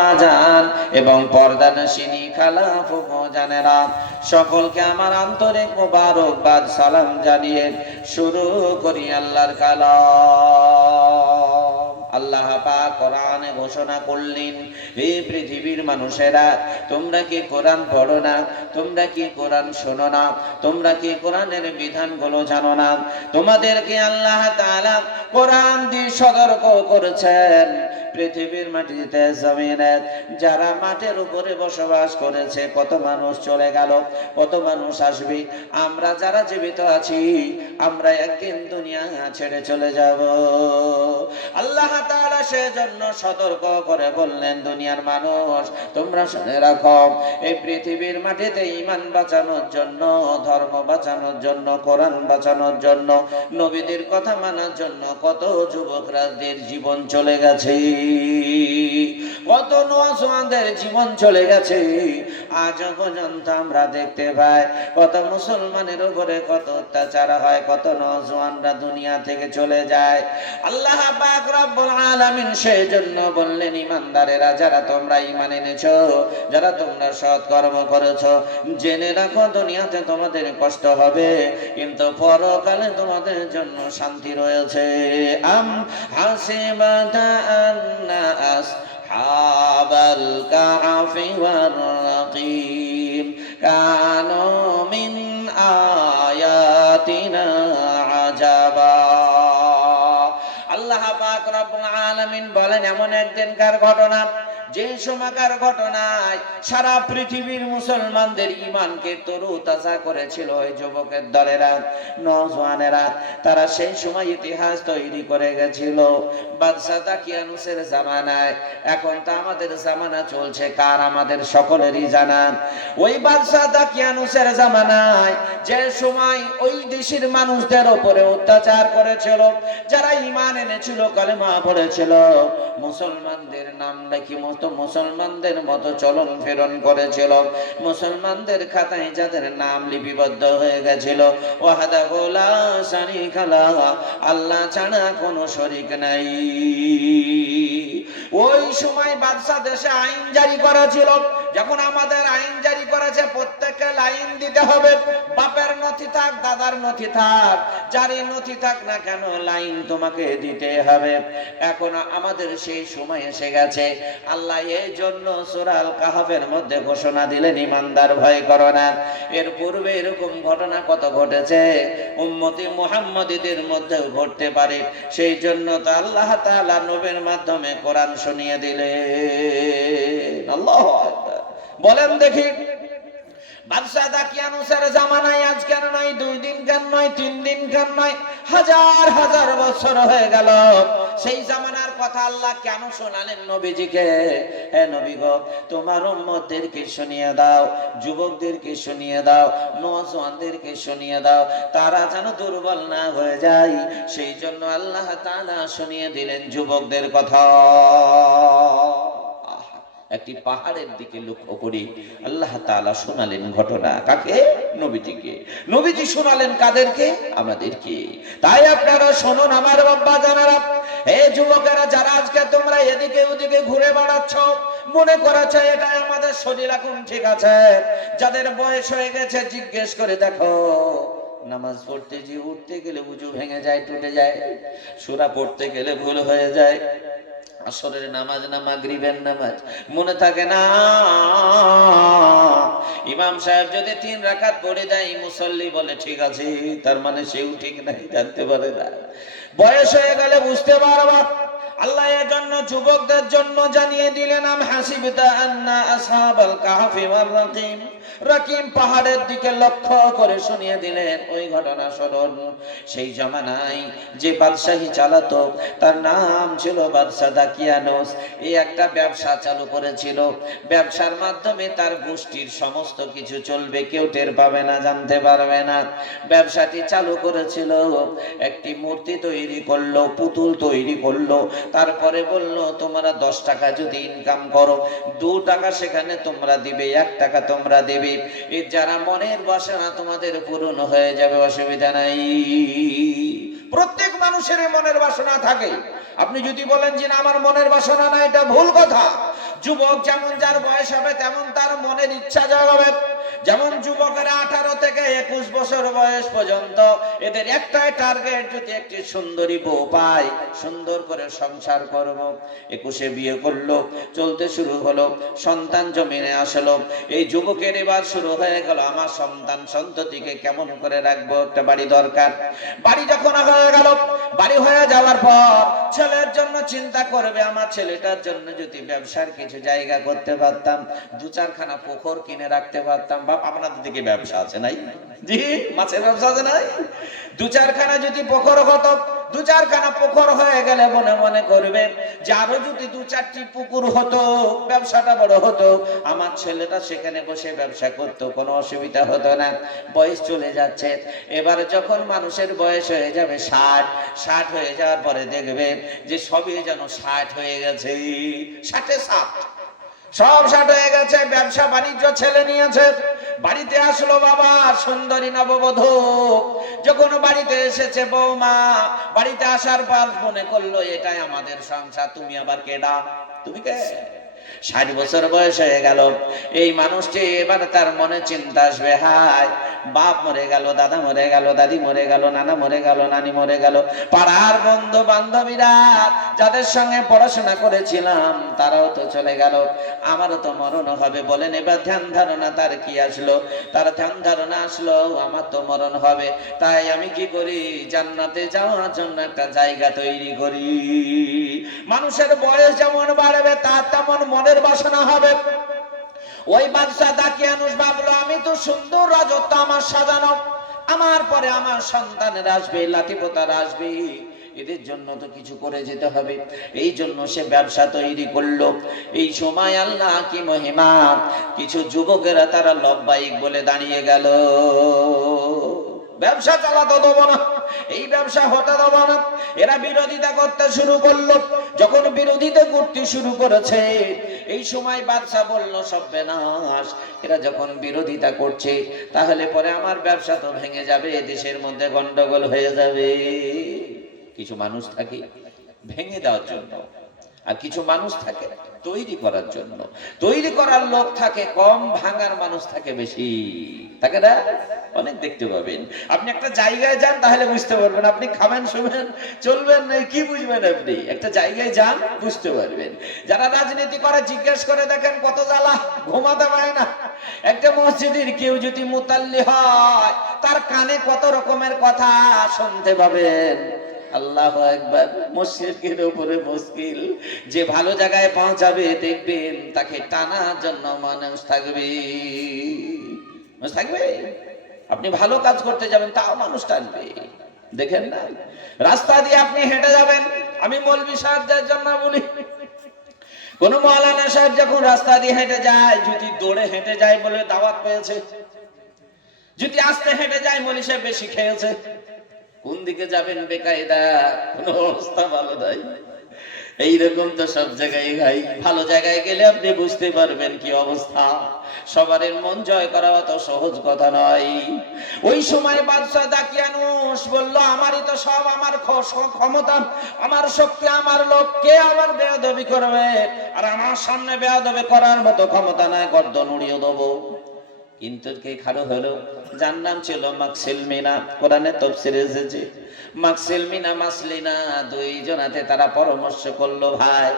আব্বা জান এবং পর্দানশিনী খালা ফুফু জানেরা, সকলকে আমার আন্তরিক মোবারকবাদ সালাম জানিয়ে শুরু করি আল্লাহর কালাম। আল্লাহ পাক কোরআনে ঘোষণা করলেন, হে পৃথিবীর মানুষেরা, তোমরা কি কোরআন পড়ো না? তোমরা কি কোরআন শোনো না? তোমরা কি কোরআনের বিধানগুলো জানো না? তোমাদেরকে আল্লাহ তাআলা কোরআন দিয়ে সতর্ক করেছেন। পৃথিবীর মাটিতে জমিনে যারা মাটির উপরে বসবাস করেছে, কত মানুষ চলে গেল, কত মানুষ আসবে। আমরা যারা জীবিত আছি, আমরা একদিন দুনিয়া ছেড়ে চলে যাব। আল্লাহ তাআলা সেজন্য সতর্ক করে বললেন, দুনিয়ার মানুষ তোমরা শুনে রাখো, এই পৃথিবীর মাটিতে ঈমান বাঁচানোর জন্য, ধর্ম বাঁচানোর জন্য, কোরআন বাঁচানোর জন্য, নবীদের কথা মানার জন্য কত যুবকদের জীবন চলে গেছে, কত নওজওয়ানদের জীবন চলে গেছে। আজ পর্যন্ত আমরা দেখতে পাই কত মুসলমানের উপরে কত অত্যাচার হয়, কত নওজওয়ানরা দুনিয়া থেকে চলে যায়। আল্লাহ পাক রব্বুল আলামিন সেজন্য বললেন, ঈমানদারেরা, যারা তোমরা ঈমান এনেছো, যারা তোমরা সৎ কর্ম করেছো, জেনে রাখো দুনিয়াতে তোমাদের কষ্ট হবে, কিন্তু পরকালে তোমাদের জন্য শান্তি রয়েছে। আম হাসিবাতা আন্না আসহাবাল কাহফি ওয়ার রাকিম কানু মিন আয়াতিনা আজাবা। আল্লাহ পাক রব্বুল আলামিন বলেন, এমন একদিনকার ঘটনা, যে সময়কার ঘটনায় সারা পৃথিবীর মুসলমানদের ঈমানকে তরুতাজা করেছিল ওই যুবকের দলেরা, নওজওয়ানেরা। তারা সেই সময় ইতিহাস তৈরি করে গেছিল বাদশা দাকিয়ানুসের জামানায়। এখন তো আমাদের জামানা চলছে, কার? আমাদের সকলেরই জানা। ওই বাদশা দাকিয়ানুসের জামানায় যে সময় ওই দেশের মানুষদের উপরে অত্যাচার করেছিল, যারা ঈমান এনেছিল, কালেমা পড়েছিল, মুসলমানদের নাম ডাকি মতো মুসলমানদের মতো চলন ফেরন করেছিল, মুসলমানদের খাতায় যাদের নাম লিপিবদ্ধ হয়ে গেছিল, ওয়াহদাহু লা শারীকা লাহু, আল্লাহ ছাড়া কোনো শরীক নাই। ওই সময় বাদশা দেশে আইন জারি করেছিল। যখন আমাদের আইন জারি করেছে, প্রত্যেককে লাইন দিতে হবে, বাপের নথি থাক, দাদার নথি থাক, যারই নথি থাক না কেন, লাইন তোমাকে দিতে হবে। এখন আমাদের সেই সময় এসে গেছে। আল্লাহ এই জন্য সূরা আল কাহফের মধ্যে ঘোষণা দিলেন, ঈমানদার ভয় করো না। এর পূর্বে এরকম ঘটনা কত ঘটেছে, উম্মতি মুহাম্মাদীদের মধ্যেও ঘটতে পারে। সেই জন্য তো আল্লাহ তাআলা নবীর মাধ্যমে কোরআন শুনিয়ে দিলেন। আল্লাহু আকবার। বলেন দেখি, বাদশা দাকিয়ানুসের জামানায় আজকের নয়, 2 দিন কেন নয়, 3 দিন কেন নয়, হাজার হাজার বছর হয়ে গেল। সেই জামানার কথা আল্লাহ কেন শোনালেন নবীজিকে? হে নবী গো, তোমার উম্মতদেরকে শুনিয়ে দাও, যুবকদেরকে শুনিয়ে দাও, নওজওয়ানদেরকে শুনিয়ে দাও, তারা যেন দুর্বল না হয়ে যায়। সেই জন্য আল্লাহ তাআলা শুনিয়ে দিলেন যুবকদের কথা। একটি পাহাড়ের দিকে লক্ষ্য করি আল্লাহ তাআলা শোনালেন ঘটনা। কাকে? নবীজিকে। নবীজি শোনালেন কাদেরকে? আমাদেরকে। তাই আপনারা শুনুন আমার বাবা জানারা, হে যুবকেরা, যারা আজকে তোমরা এদিকে ওদিকে ঘুরে বেড়াচ্ছ, মনে করেছ এটা আমাদের শরীর এখন ঠিক আছে, যাদের বয়স হয়ে গেছে জিজ্ঞেস করে দেখো, নামাজ পড়তে যে উঠতে গেলে উজু ভেঙে যায়, টুটে যায়, সূরা পড়তে গেলে ভুল হয়ে যায়, আসরের নামাজ না মাগরিবের নামাজ মনে থাকে না, ইমাম সাহেব যদি 3 রাকাত পড়ে দেয়, মুসল্লি বলে ঠিক আছে, তার মানে সেও ঠিক নাই, জানতে পারে না। বয়স হয়ে গেলে বুঝতে পারবা। আল্লাহ এর জন্য যুবকদের জন্য জানিয়ে দিলেন, আম হাসিবতা আন্না আসহাবাল কাহফি ওয়ার রাকিম, রাকিম পাহাড়ের দিকে লক্ষ্য করে শুনিয়ে দিলেন ওই ঘটনা স্মরণ। সেই জামানায় যে বাদশাহী চালাতো, তার নাম ছিল বাদশা দাকিয়ানুস। এই একটা ব্যবসা চালু করেছিল, ব্যবসার মাধ্যমে তার গোষ্ঠীর সমস্ত কিছু চলবে, কেউ টের পাবে না, জানতে পারবে না। ব্যবসাটি চালু করেছিল, একটি মূর্তি তৈরি করলো, পুতুল তৈরি করলো, তারপরে বললো তোমরা 10 টাকা যদি ইনকাম করো, 2 টাকা সেখানে তোমরা দিবে, 1 টাকা তোমরা দেবে। এই যারা মনের বাসনা তোমাদের পূরণ হয়ে যাবে, অসুবিধা নাই। প্রত্যেক মানুষের মনের বাসনা থাকে। আপনি যদি বলেন যে না আমার মনের বাসনা না, এটা ভুল কথা। যুবক যেমন যার বয়স হবে তেমন তার মনের ইচ্ছা জাগাবে। যেমন যুবকেরা 18 থেকে 21 বছর বয়স পর্যন্ত এদের একটাই টার্গেট, যদি একটি সুন্দরী বউ পায় সুন্দর করে সংসার করব। 21-এ বিয়ে করলো, চলতে শুরু হলো, সন্তান জমিনে আসলো। এই যুবকের এবার শুরু হয়ে গেল, আমার সন্তান সন্ততিকে কেমন করে রাখবো, একটা বাড়ি দরকার। বাড়ি যখন হয়ে গেল, বাড়ি হয়ে যাওয়ার পর ছেলের জন্য চিন্তা করবে, আমার ছেলেটার জন্য যদি ব্যবসার কিছু জায়গা করতে পারতাম, 2-4খানা পুকুর কিনে রাখতে পারতাম। বাপ, আপনাদের দিকে ব্যবসা আছে নাই? জি, মাছের ব্যবসা আছে নাই? 2-4খানা যদি পুকুর হতো, 2-4খানা পুকুর হয়ে গেলে মনে মনে করবে যে আরো যদি 2-4টি পুকুর হতো, ব্যবসাটা বড় হতো, আমার ছেলেটা সেখানে বসে ব্যবসা করতো, কোনো অসুবিধা হতো না। বয়স চলে যাচ্ছে, এবার যখন মানুষের বয়স হয়ে যাবে 60 হয়ে যাওয়ার পরে দেখবে যে সবই যেন 60 হয়ে গেছে, 60-এ 60 সব 60 হয়ে গেছে। ব্যবসা বাণিজ্য ছেলে নিয়েছে, বাড়িতে আসলো বাবা সুন্দরী নববধূ। যখন বাড়িতে এসেছে বৌমা, বাড়িতে আসার পর মনে করলো এটাই আমাদের সংসার। তুমি আবার কেডা? তুমি কে? 60 বছর বয়স হয়ে গেল। এই মানুষটি এবার তার মনে চিন্তা আসবে, হায় বাপ মরে গেল, দাদা মরে গেল, দাদি মরে গেল, নানা মরে গেল, নানি মরে গেল, পাড়ার বন্ধু বান্ধবীরা যাদের সঙ্গে পড়াশোনা করেছিলাম তারাও তো চলে গেল, আমারও তো মরণ হবে। বলেন এবার ধ্যান ধারণা তার কি আসলো? তার ধ্যান ধারণা আসলো আমার তো মরণ হবে, তাই আমি কি করি, জান্নাতে যাওয়ার জন্য একটা জায়গা তৈরি করি। মানুষের বয়স যেমন বাড়বে তার তেমন মনের বাসনা হবে। ওই বাদশা দাকিয়ানুস ভাবলো, আমি তো সুন্দর রাজত্ব আমার সাজানো, আমার পরে আমার সন্তানের আসবে, লাঠিপোতার আসবে, এদের জন্য তো কিছু করে যেতে হবে। এই জন্য সে ব্যবসা তৈরি করলো। এই সময় আল্লাহ কি মহিমা, কিছু যুবকেরা তারা লব্বাইক বলে দাঁড়িয়ে গেল, ব্যবসা চালাতে দেবো না, এই ব্যবসা হতে দেবো না। এরা বিরোধিতা করতে শুরু করলো। যখন বিরোধিতা করতে শুরু করেছে, এই সময় বাদশা বলল সর্বনাশ, এরা যখন বিরোধিতা করছে তাহলে পরে আমার ব্যবসা তো ভেঙে যাবে, দেশের মধ্যে গন্ডগোল হয়ে যাবে। কিছু মানুষ থাকে ভেঙে দেওয়ার জন্য, আর কিছু মানুষ থাকে তৈরি করার জন্য। তৈরি করার লোক থাকে কম, ভাঙার মানুষ থাকে বেশি, থাকে না? অনেক দেখতে পাবেন। আপনি একটা জায়গায় যান তাহলে বুঝতে পারবেন, আপনি খাবেন শুবেন চলবেন না, কি বুঝবেন? আপনি একটা জায়গায় যান বুঝতে পারবেন। যারা রাজনীতি করে জিজ্ঞেস করে দেখেন কত জ্বালা, ঘুমাতে পারে না। একটা মসজিদের কেউ যদি মুতাল্লি হয় তার কানে কত রকমের কথা শুনতে পাবেন। আল্লাহু আকবার। মুশরিকের উপরে মুশকিল, যে ভালো জায়গায় পৌঁছাবে দেখবেন তাকে টানার জন্য মানুষ থাকবে, মানুষ থাকবে। আপনি ভালো কাজ করতে যাবেন তাও মানুষ টানবে, দেখেন না? রাস্তা দিয়ে আপনি হেঁটে যাবেন, আমি মৌলভী সাহেবদের জন্য বলি, কোন মাওলানা সাহেব যখন রাস্তা দিয়ে হেঁটে যায়, যদি দৌড়ে হেঁটে যায় বলে দাওয়াত পেয়েছে, যদি আস্তে হেঁটে যায় বলে সে বেশি খেয়েছে। কোন দিকে যাবেন বেকায়দা, কোনো অবস্থা ভালো নাই। এইরকম তো সব জায়গায় ভাই। ভালো জায়গায় গেলে আপনি বুঝতে পারবেন কি অবস্থা। সবার মন জয় করা অত সহজ কথা নয়। ওই সময় বাদশা দাকিয়ানুস বলল, আমারই তো সব, আমার ক্ষমতা, আমার শক্তি, আমার লোক, কে আমার বেয়াদবি করবে? আর আমার সামনে বেয়াদবি করার মতো ক্ষমতা নাই, গর্দন উড়িয়ে দেবো। কিন্তু কে খাড়ো হলো, যার নাম ছিল মাকসিল মিনা, কোরআনে তাফসীরে এসেছে মাকসিল মিনা মাসলিনা, দুইজনাতে তারা পরামর্শ করলো, ভাই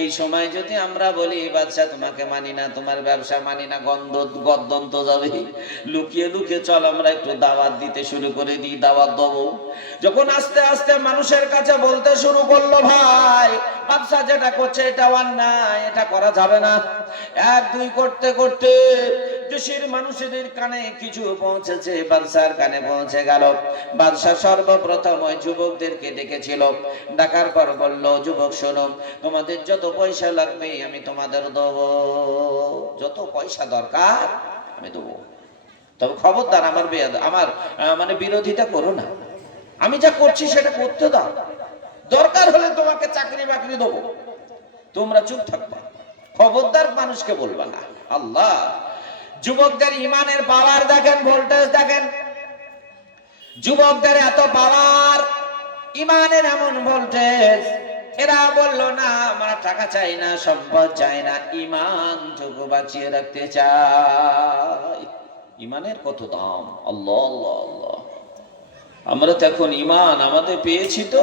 এই সময় যদি আমরা বলি বাদশা তোমাকে মানি না, তোমার ব্যবসা মানি না, গদ্দন তো যাবে, লুকিয়ে লুকিয়ে চল আমরা একটু দাওয়াত দিতে শুরু করে দিই, দাওয়াত দেবো। যখন আস্তে আস্তে মানুষের কাছে বলতে শুরু করলো, ভাই বাদশা যেটা করছে এটা অন্যায়, এটা করা যাবে না। 1-2 করতে করতে দেশের মানুষদের কানে কিছু পৌঁছেছে, বাদশার কানে পৌঁছে গেল। বাদশা সর্বপ্রথম ওই যুবকদেরকে ডেকেছিল, ডাকার পর বলল, যুবক শোনো, তোমাদের যত পয়সা লাগবে আমি তোমাদের দেবো, যত পয়সা দরকার আমি দেবো, তবে খবরদার আমার মানে বিরোধিতা করো না, আমি যা করছি সেটা করতে দাও, দরকার হলে তোমাকে চাকরি বাকরি দেবো, তোমরা চুপ থাকবা, খবরদার মানুষকে বলবা না। আল্লাহ, যুবকদের ইমানের পাওয়ার দেখেন, ভোল্টেজ দেখেন, যুবকদের এত পাওয়ার, ইমানের এমন ভোল্টেজ, এরা বলল না, আমরা টাকা চাই না, সম্পদ চাই না, ঈমান টুকু বাঁচিয়ে রাখতে চাই। ঈমানের কত দাম! আল্লাহ আল্লাহ আল্লাহ। আমরা তো এখন ঈমান আমাদের পেয়েছি, তো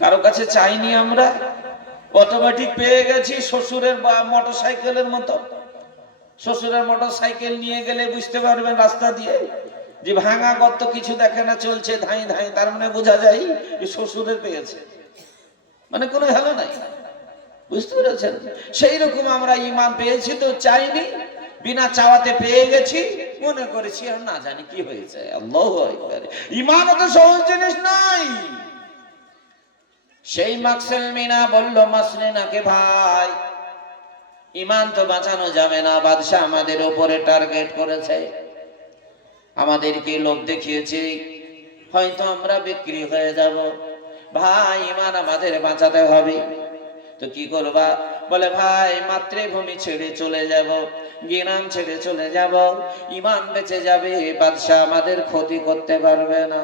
কারো কাছে চাইনি, আমরা অটোমেটিক পেয়ে গেছি। শ্বশুরের বা মোটরসাইকেলের মতো, শ্বশুরের মোটরসাইকেল নিয়ে গেলে বুঝতে পারবেন রাস্তা দিয়ে যে ভাঙা গর্ত কিছু দেখে না, চলছে ধাই ধাই, তার মানে বোঝা যায় শ্বশুরের পেয়েছে, মানে কোনো ভালো নাই। বুঝতে পেরেছেন? সেই রকম আমরা ঈমান পেয়েছি, তো চাইনি, বিনা চাওয়াতে পেয়ে গেছি, মনে করেছি আর না জানি কি হয়েছে। আল্লাহু আকবার। ঈমান তো সহজ জিনিস নয়। সেই মাকসেল মিনা বলল মাসলিনাকে, ভাই ঈমান তো বাঁচানো যাবে না, বাদশা আমাদের উপরে টার্গেট করেছে, আমাদেরকে লোভ দেখিয়েছে, হয়তো আমরা বিক্রি হয়ে যাব, ভাই ঈমান আমাদের বাঁচাতে হবে। তো কি করবা? বলে ভাই মাতৃভূমি ছেড়ে চলে যাব, গ্রাম ছেড়ে চলে যাব, ঈমান বেঁচে যাবে, বাদশা আমাদের ক্ষতি করতে পারবে না।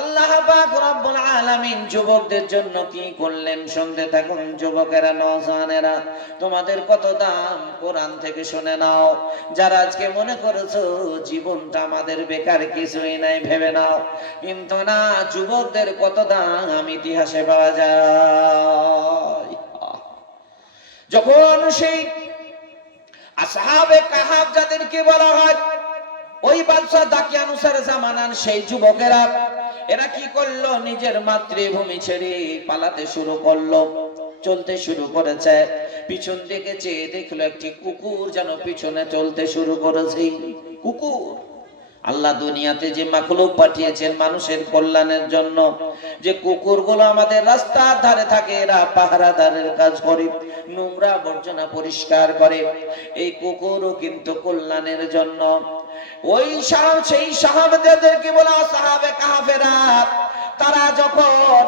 আল্লাহ পাক রব্বুল আলামিন যুবকদের জন্য কি করলেন শুনতে থাকুন। যুবকেরা, নওজওয়ানেরা, তোমাদের কত দাম কোরআন থেকে শুনে নাও। যারা আজকে মনে করেছো জীবনটা আমাদের বেকার, কিছুই নাই, ভেবে নাও। কিন্তু না, যুবকদের কত দাম ইতিহাসে পাওয়া যায়। যখন সেই আসহাবে কাহাফ যাদেরকে বলা হয়, ওই বাদশা দাকিয়ানুসার জামানার সেই যুবকেরা, এরা কি করলো? নিজের মাতৃভূমি ছেড়ে পালাতে শুরু করলো, চলতে শুরু করেছে। পিছন দিকে চেয়ে দেখলো একটি কুকুর যেন পিছনে চলতে শুরু করেছে। কুকুর! আল্লাহ দুনিয়াতে যে মাখলুক পাঠিয়েছেন মানুষের কল্যাণের জন্য, যে কুকুরগুলো আমাদের রাস্তার ধারে থাকে, এরা পাহারাদারের কাজ করে, নোংরা আবর্জনা পরিষ্কার করে, এই কুকুরও কিন্তু কল্যাণের জন্য। ওই সেই সাহাবাদেরকে বলা সাহাবে কাহাফেরা, তারা যখন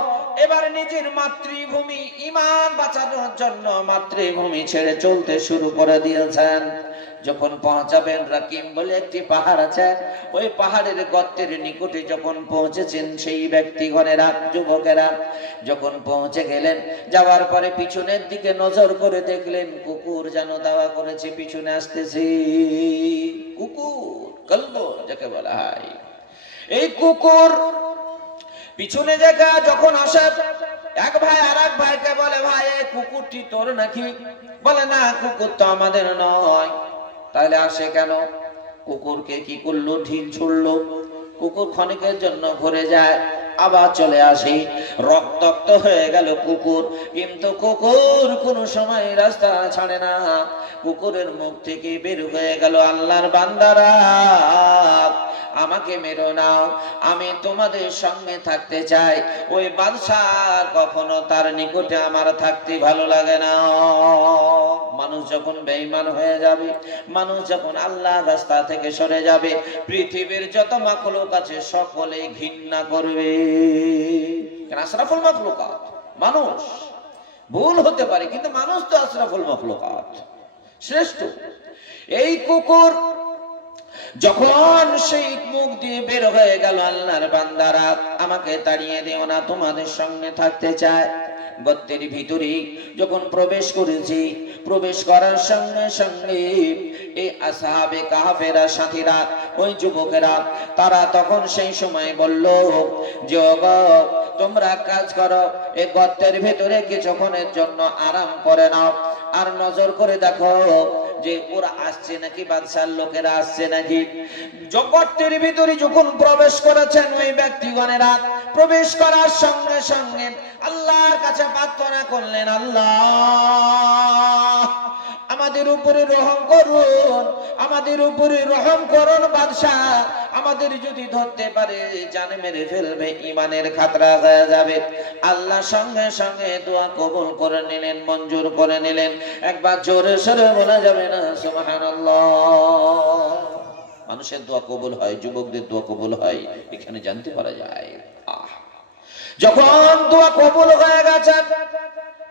এবার নিজের মাতৃভূমি ঈমান বাঁচানোর জন্য মাতৃভূমি ছেড়ে চলতে শুরু করে দিয়েছেন, যখন পৌঁছাবেন রাকিম বলে একটি পাহাড় আছে, ওই পাহাড়ের গর্তের নিকটে যখন পৌঁছেছেন, সেই ব্যক্তিগণেরা, যুবকেরা যখন পৌঁছে গেলেন, যাওয়ার পরে পিছনের দিকে নজর করে দেখলেন কুকুর যেন দাওয়া করেছে, পিছনে আসতেছে। কুকুর কলব যাকে বলা হয়, এই কুকুর পিছনে দেখা যখন আসে, এক ভাই আর এক ভাইকে বলে, ভাই এই কুকুরটি তোর নাকি? বলে না, কুকুর তো আমাদের নয়। তাহলে আসে কেন? কুকুরকে কি করলো? ঢিল ছুড়লো। কুকুর ক্ষণিকের জন্য ঘুরে যায়, আবার চলে আসে, রক্তাক্ত হয়ে গেল কুকুর। কিন্তু কুকুর কোনো সময় রাস্তা ছাড়ে না। কুকুরের মুখ থেকে বের হয়ে গেল, আল্লাহর বান্দারা, আমাকে মেরো না, আমি তোমাদের সঙ্গে থাকতে চাই। ওই বাদশা কখনো তার নিকটে আমার থাকতে ভালো লাগে না। মানুষ যখন বেঈমান হয়ে যাবে, মানুষ যখন আল্লাহর রাস্তা থেকে সরে যাবে, পৃথিবীর যত মাখলুক আছে সকলে ঘৃণা করবে। কেন? আশরাফুল মাখলুকাত মানুষ। ভুল হতে পারে, কিন্তু মানুষ তো আশরাফুল মাখলুকাত, শ্রেষ্ঠ। এই কুকুর যখন সেই মুখ দিয়ে বের হয়ে গেল, আল্লাহর বান্দারা, আমাকে তাড়িয়ে দিও না, তোমাদের সঙ্গে থাকতে চায়। গর্তের ভিতরে যখন প্রবেশ করেছি, প্রবেশ করার সঙ্গে সঙ্গে এই আসহাবে কাহাফেরা সাথীরা, ওই যুবকেরা, তারা তখন সেই সময় বলল যে, তোমরা কাজ করো, এই গর্তের ভিতরে কিছুক্ষণের জন্য আরাম করে নাও, আর নজর করে দেখো যে ওরা আসছে নাকি, বাদশার লোকেরা আসছে নাকি। জগতের ভিতরে যখন প্রবেশ করেছেন ওই ব্যক্তিগণেরা, প্রবেশ করার সঙ্গে সঙ্গে আল্লাহর কাছে প্রার্থনা করলেন, আল্লাহ আমাদের উপরে রহম করুন, আমাদের উপরে রহম করুন বাদশাহ, আমাদের যদি ধরতে পারে জানে মেরে ফেলবে, ঈমানের খাতরা হয়ে যাবে। আল্লাহ সঙ্গে সঙ্গে দোয়া কবুল করে নিলেন, মঞ্জুর করে নিলেন। একবার জোরে সরে বলা যাবে না সুবহানাল্লাহ? মানুষের দোয়া কবুল হয়, যুবকদের দোয়া কবুল হয়, এখানে জানতে পারা যায়। যখন দোয়া কবুল হয়ে গেছে,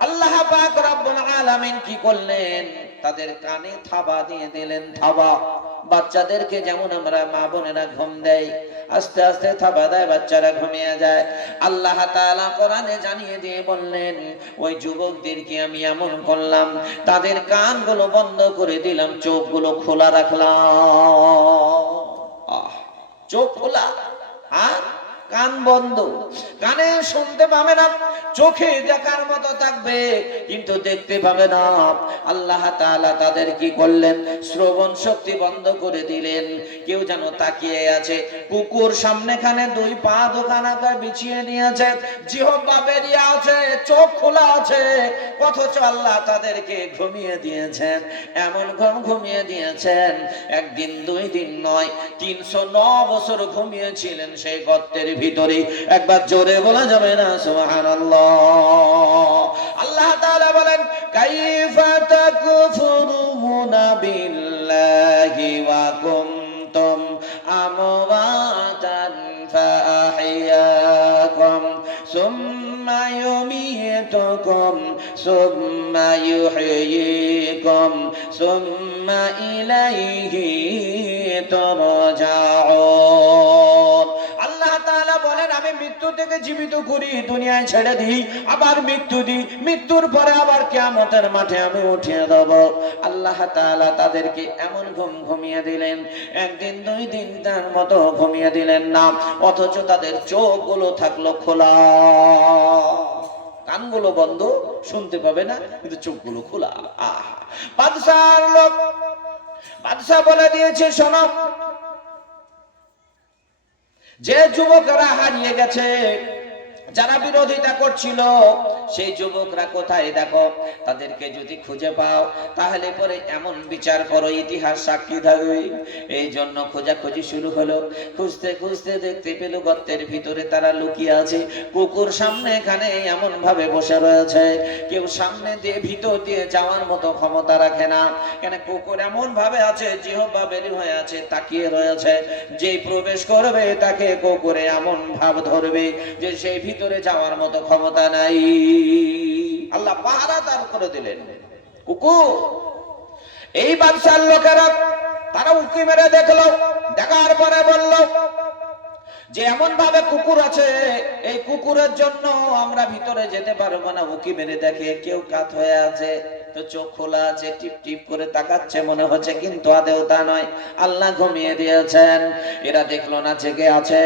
আল্লাহ পাক রব্বুল আলামিন কি করলেন? তাদের কানে থাবা দিয়ে দিলেন। থাবা বাচ্চাদেরকে যেমন আমরা মা বোনেরা ঘুম দেয়, আস্তে আস্তে থাবা দেয়, বাচ্চারা ঘুমিয়ে যায়। আল্লাহ তাআলা কোরআনে জানিয়ে দিয়ে বললেন, ওই যুবকদেরকে আমি এমন করলাম, তাদের কানগুলো বন্ধ করে দিলাম, চোখগুলো খোলা রাখলাম। চোখ খোলা আর কান বন্ধ। কানে শুনতে পাবে না, চোখে দেখার মতো থাকবে কিন্তু দেখতে পাবে না। আল্লাহ তাআলা তাদের কি করলেন? শ্রবণ শক্তি বন্ধ করে দিলেন। কেউ যেন তাকিয়ে আছে, কুকুর সামনেখানে দুই পা দোকানাকায় বিছিয়ে নিয়েছে, জিহ্বা বেরিয়ে আছে, চোখ খোলা আছে, অথচ আল্লাহ তাদেরকে ঘুমিয়ে দিয়েছেন। এমন ঘুমিয়ে দিয়েছেন, একদিন দুই দিন নয়, 309 বছর ঘুমিয়েছিলেন সেই গর্তের ভিতরে। একবার জোরে বলা যাবে না সুবহানাল্লাহ? আল্লাহ তাআলা বলেন, কাইফা তাকফুরুনা বিল্লাহি ওয়া কুনতুম আমওয়াতান ফাআহইয়াকুম সুম্মা ইউমীতুকুম সুম্মা ইউহয়ীকুম সুম্মা ইলাইহি তুরজাউন। আল্লাহ তাআলা বলেন, আমি মৃত্যু থেকে জীবিত করি, দুনিয়ায় ছেড়ে দিই, আবার মৃত্যু দিই, মৃত্যুর পরে আবার কিয়ামতের মাঠে আমি উঠিয়ে দেব। আল্লাহ তাআলা তাদেরকে এমন ঘুমিয়ে দিলেন, একদিন দুই দিন তার মতো ঘুমিয়ে দিলেন না, অথচ তাদের চোখগুলো থাকলো খোলা, কানগুলো বন্ধ, শুনতে পাবে না কিন্তু চোখগুলো খোলা। বাদশার লোক, বাদশা বলে দিয়েছে, শোনো, যে যুবকরা হারিয়ে গেছে, যারা বিরোধিতা করছিল, সেই যুবকরা কোথায় দেখো, তাদেরকে যদি খুঁজে পাও তাহলে পরে এমন বিচার করো, ইতিহাস সাক্ষী থাকবে। এই জন্য খোঁজাখুঁজি শুরু হলো। খুঁজতে খুঁজতে দেখতে পেল গর্তের ভিতরে তারা লুকিয়ে আছে। কুকুর সামনে এখানে এমন ভাবে বসে রয়েছে, কেউ সামনে দিয়ে ভিতর দিয়ে যাওয়ার মতো ক্ষমতা রাখে না। কেন? কুকুর এমন ভাবে আছে, জিহ্বা বের হয়ে আছে, তাকিয়ে রয়েছে, যেই প্রবেশ করবে তাকে কুকুরে এমন ভাব ধরবে যে সেই ভিতরে যাওয়ার মতো ক্ষমতা নাই। আল্লাহ পাহারাদার করে দিলেন কুকুর। এই বাদশার লোকেরা তারা উকি মেরে দেখলো, দেখার পরে বলল যে এমন ভাবে কুকুর আছে, এই কুকুরের জন্য আমরা ভিতরে যেতে পারবো না। উকি মেরে দেখে কেউ কাত হয়ে আছে, তো চোখ খোলা আছে, টিপ টিপ করে তাকাচ্ছে মনে হচ্ছে, কিন্তু আদেও তা নয়, আল্লাহ ঘুমিয়ে দিয়েছেন। এরা দেখলো না জেগে আছে।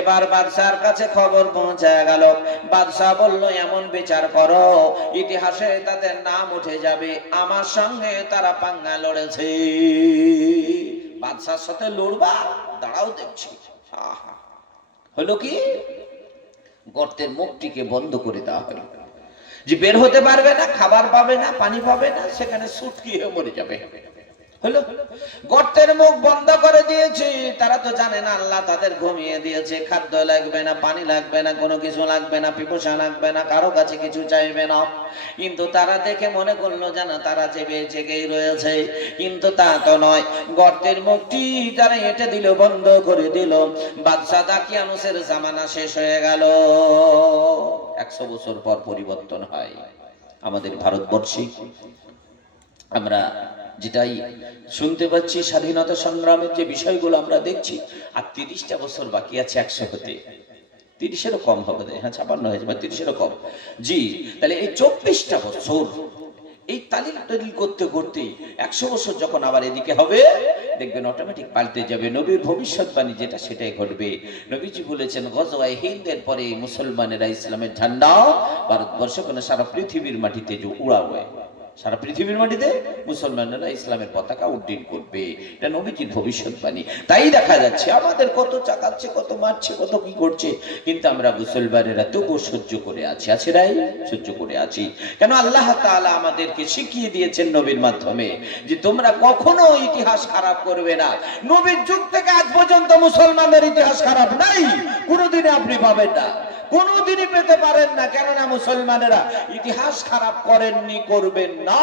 এবার বাদশার কাছে খবর পৌঁছায় গেল। বাদশাহ বলল, এমন বিচার করো ইতিহাসে তাদের নাম উঠে যাবে, আমার সঙ্গে তারা পাঙ্গা লড়েছে। বাদশার সাথে লড়বা? দাঁড়াও দেখছি। হলো কি, গর্তের মুখটিকে বন্ধ করে দেওয়া হলো, যে বের হতে পারবে না, খাবার পাবে না, পানি পাবে না, সেখানে সুটকি হয়ে মরে যাবে। হলো, গর্তের মুখ বন্ধ করে দিয়েছে। তারা তো জানে না আল্লাহ তাদের ঘুমিয়ে দিয়েছে, খাদ্য লাগবে না, পানি লাগবে না, কোনো কিছু লাগবে না, পিপাসা লাগবে না, কারো কাছে কিছু চাইবে না। কিন্তু তারা দেখে মনে করলো যেন তারা জেগেই রয়েছে, কিন্তু তা তো নয়। গর্তের মুখটি তারা এঁটে দিল, বন্ধ করে দিল। বাদশাহ দাকিয়ানুসের জামানা শেষ হয়ে গেল। 100 বছর পর পরিবর্তন হয় আমাদের ভারতবর্ষে। আমরা যেটাই শুনতে পাচ্ছি, স্বাধীনতা সংগ্রামের যে বিষয়গুলো আমরা দেখছি, আর 30টা বছর বাকি আছে 100 হতে। 30-এরও কম হবে, হ্যাঁ 56 হয়ে যাবে, 30-এরও কম। জি, তাহলে এই 24টা বছর এই তালিল করতে করতে 100 বছর যখন আবার এদিকে হবে, দেখবেন অটোমেটিক পাল্টে যাবে। নবীর ভবিষ্যৎবাণী যেটা, সেটাই ঘটবে। নবীজি বলেছেন, গজওয়ায়ে হিন্দের পরে মুসলমানেরা ইসলামের ঝান্ডা ভারতবর্ষ কোনো সারা পৃথিবীর মাটিতে যে উড়াবে, সারা পৃথিবীর মাটিতে মুসলমানেরা ইসলামের পতাকা উড্ডীন করবে। এটা নবীজির ভবিষ্যৎবাণী। তাই দেখা যাচ্ছে আমাদের কত চাকাচ্ছে, কত মারছে, কত কি করছে, কিন্তু আমরা মুসলমানেরা তবুও সহ্য করে আছি। আছে রাই, সহ্য করে আছি। কেন? আল্লাহ তাআলা আমাদেরকে শিখিয়ে দিয়েছেন নবীর মাধ্যমে যে তোমরা কখনো ইতিহাস খারাপ করবে না। নবীর যুগ থেকে আজ পর্যন্ত মুসলমানদের ইতিহাস খারাপ নাই, কোনোদিনে আপনি পাবেন না। কোনোদিনই পেতে পারেন না। কেননা মুসলমানেরা ইতিহাস খারাপ করেননি, করবেন না।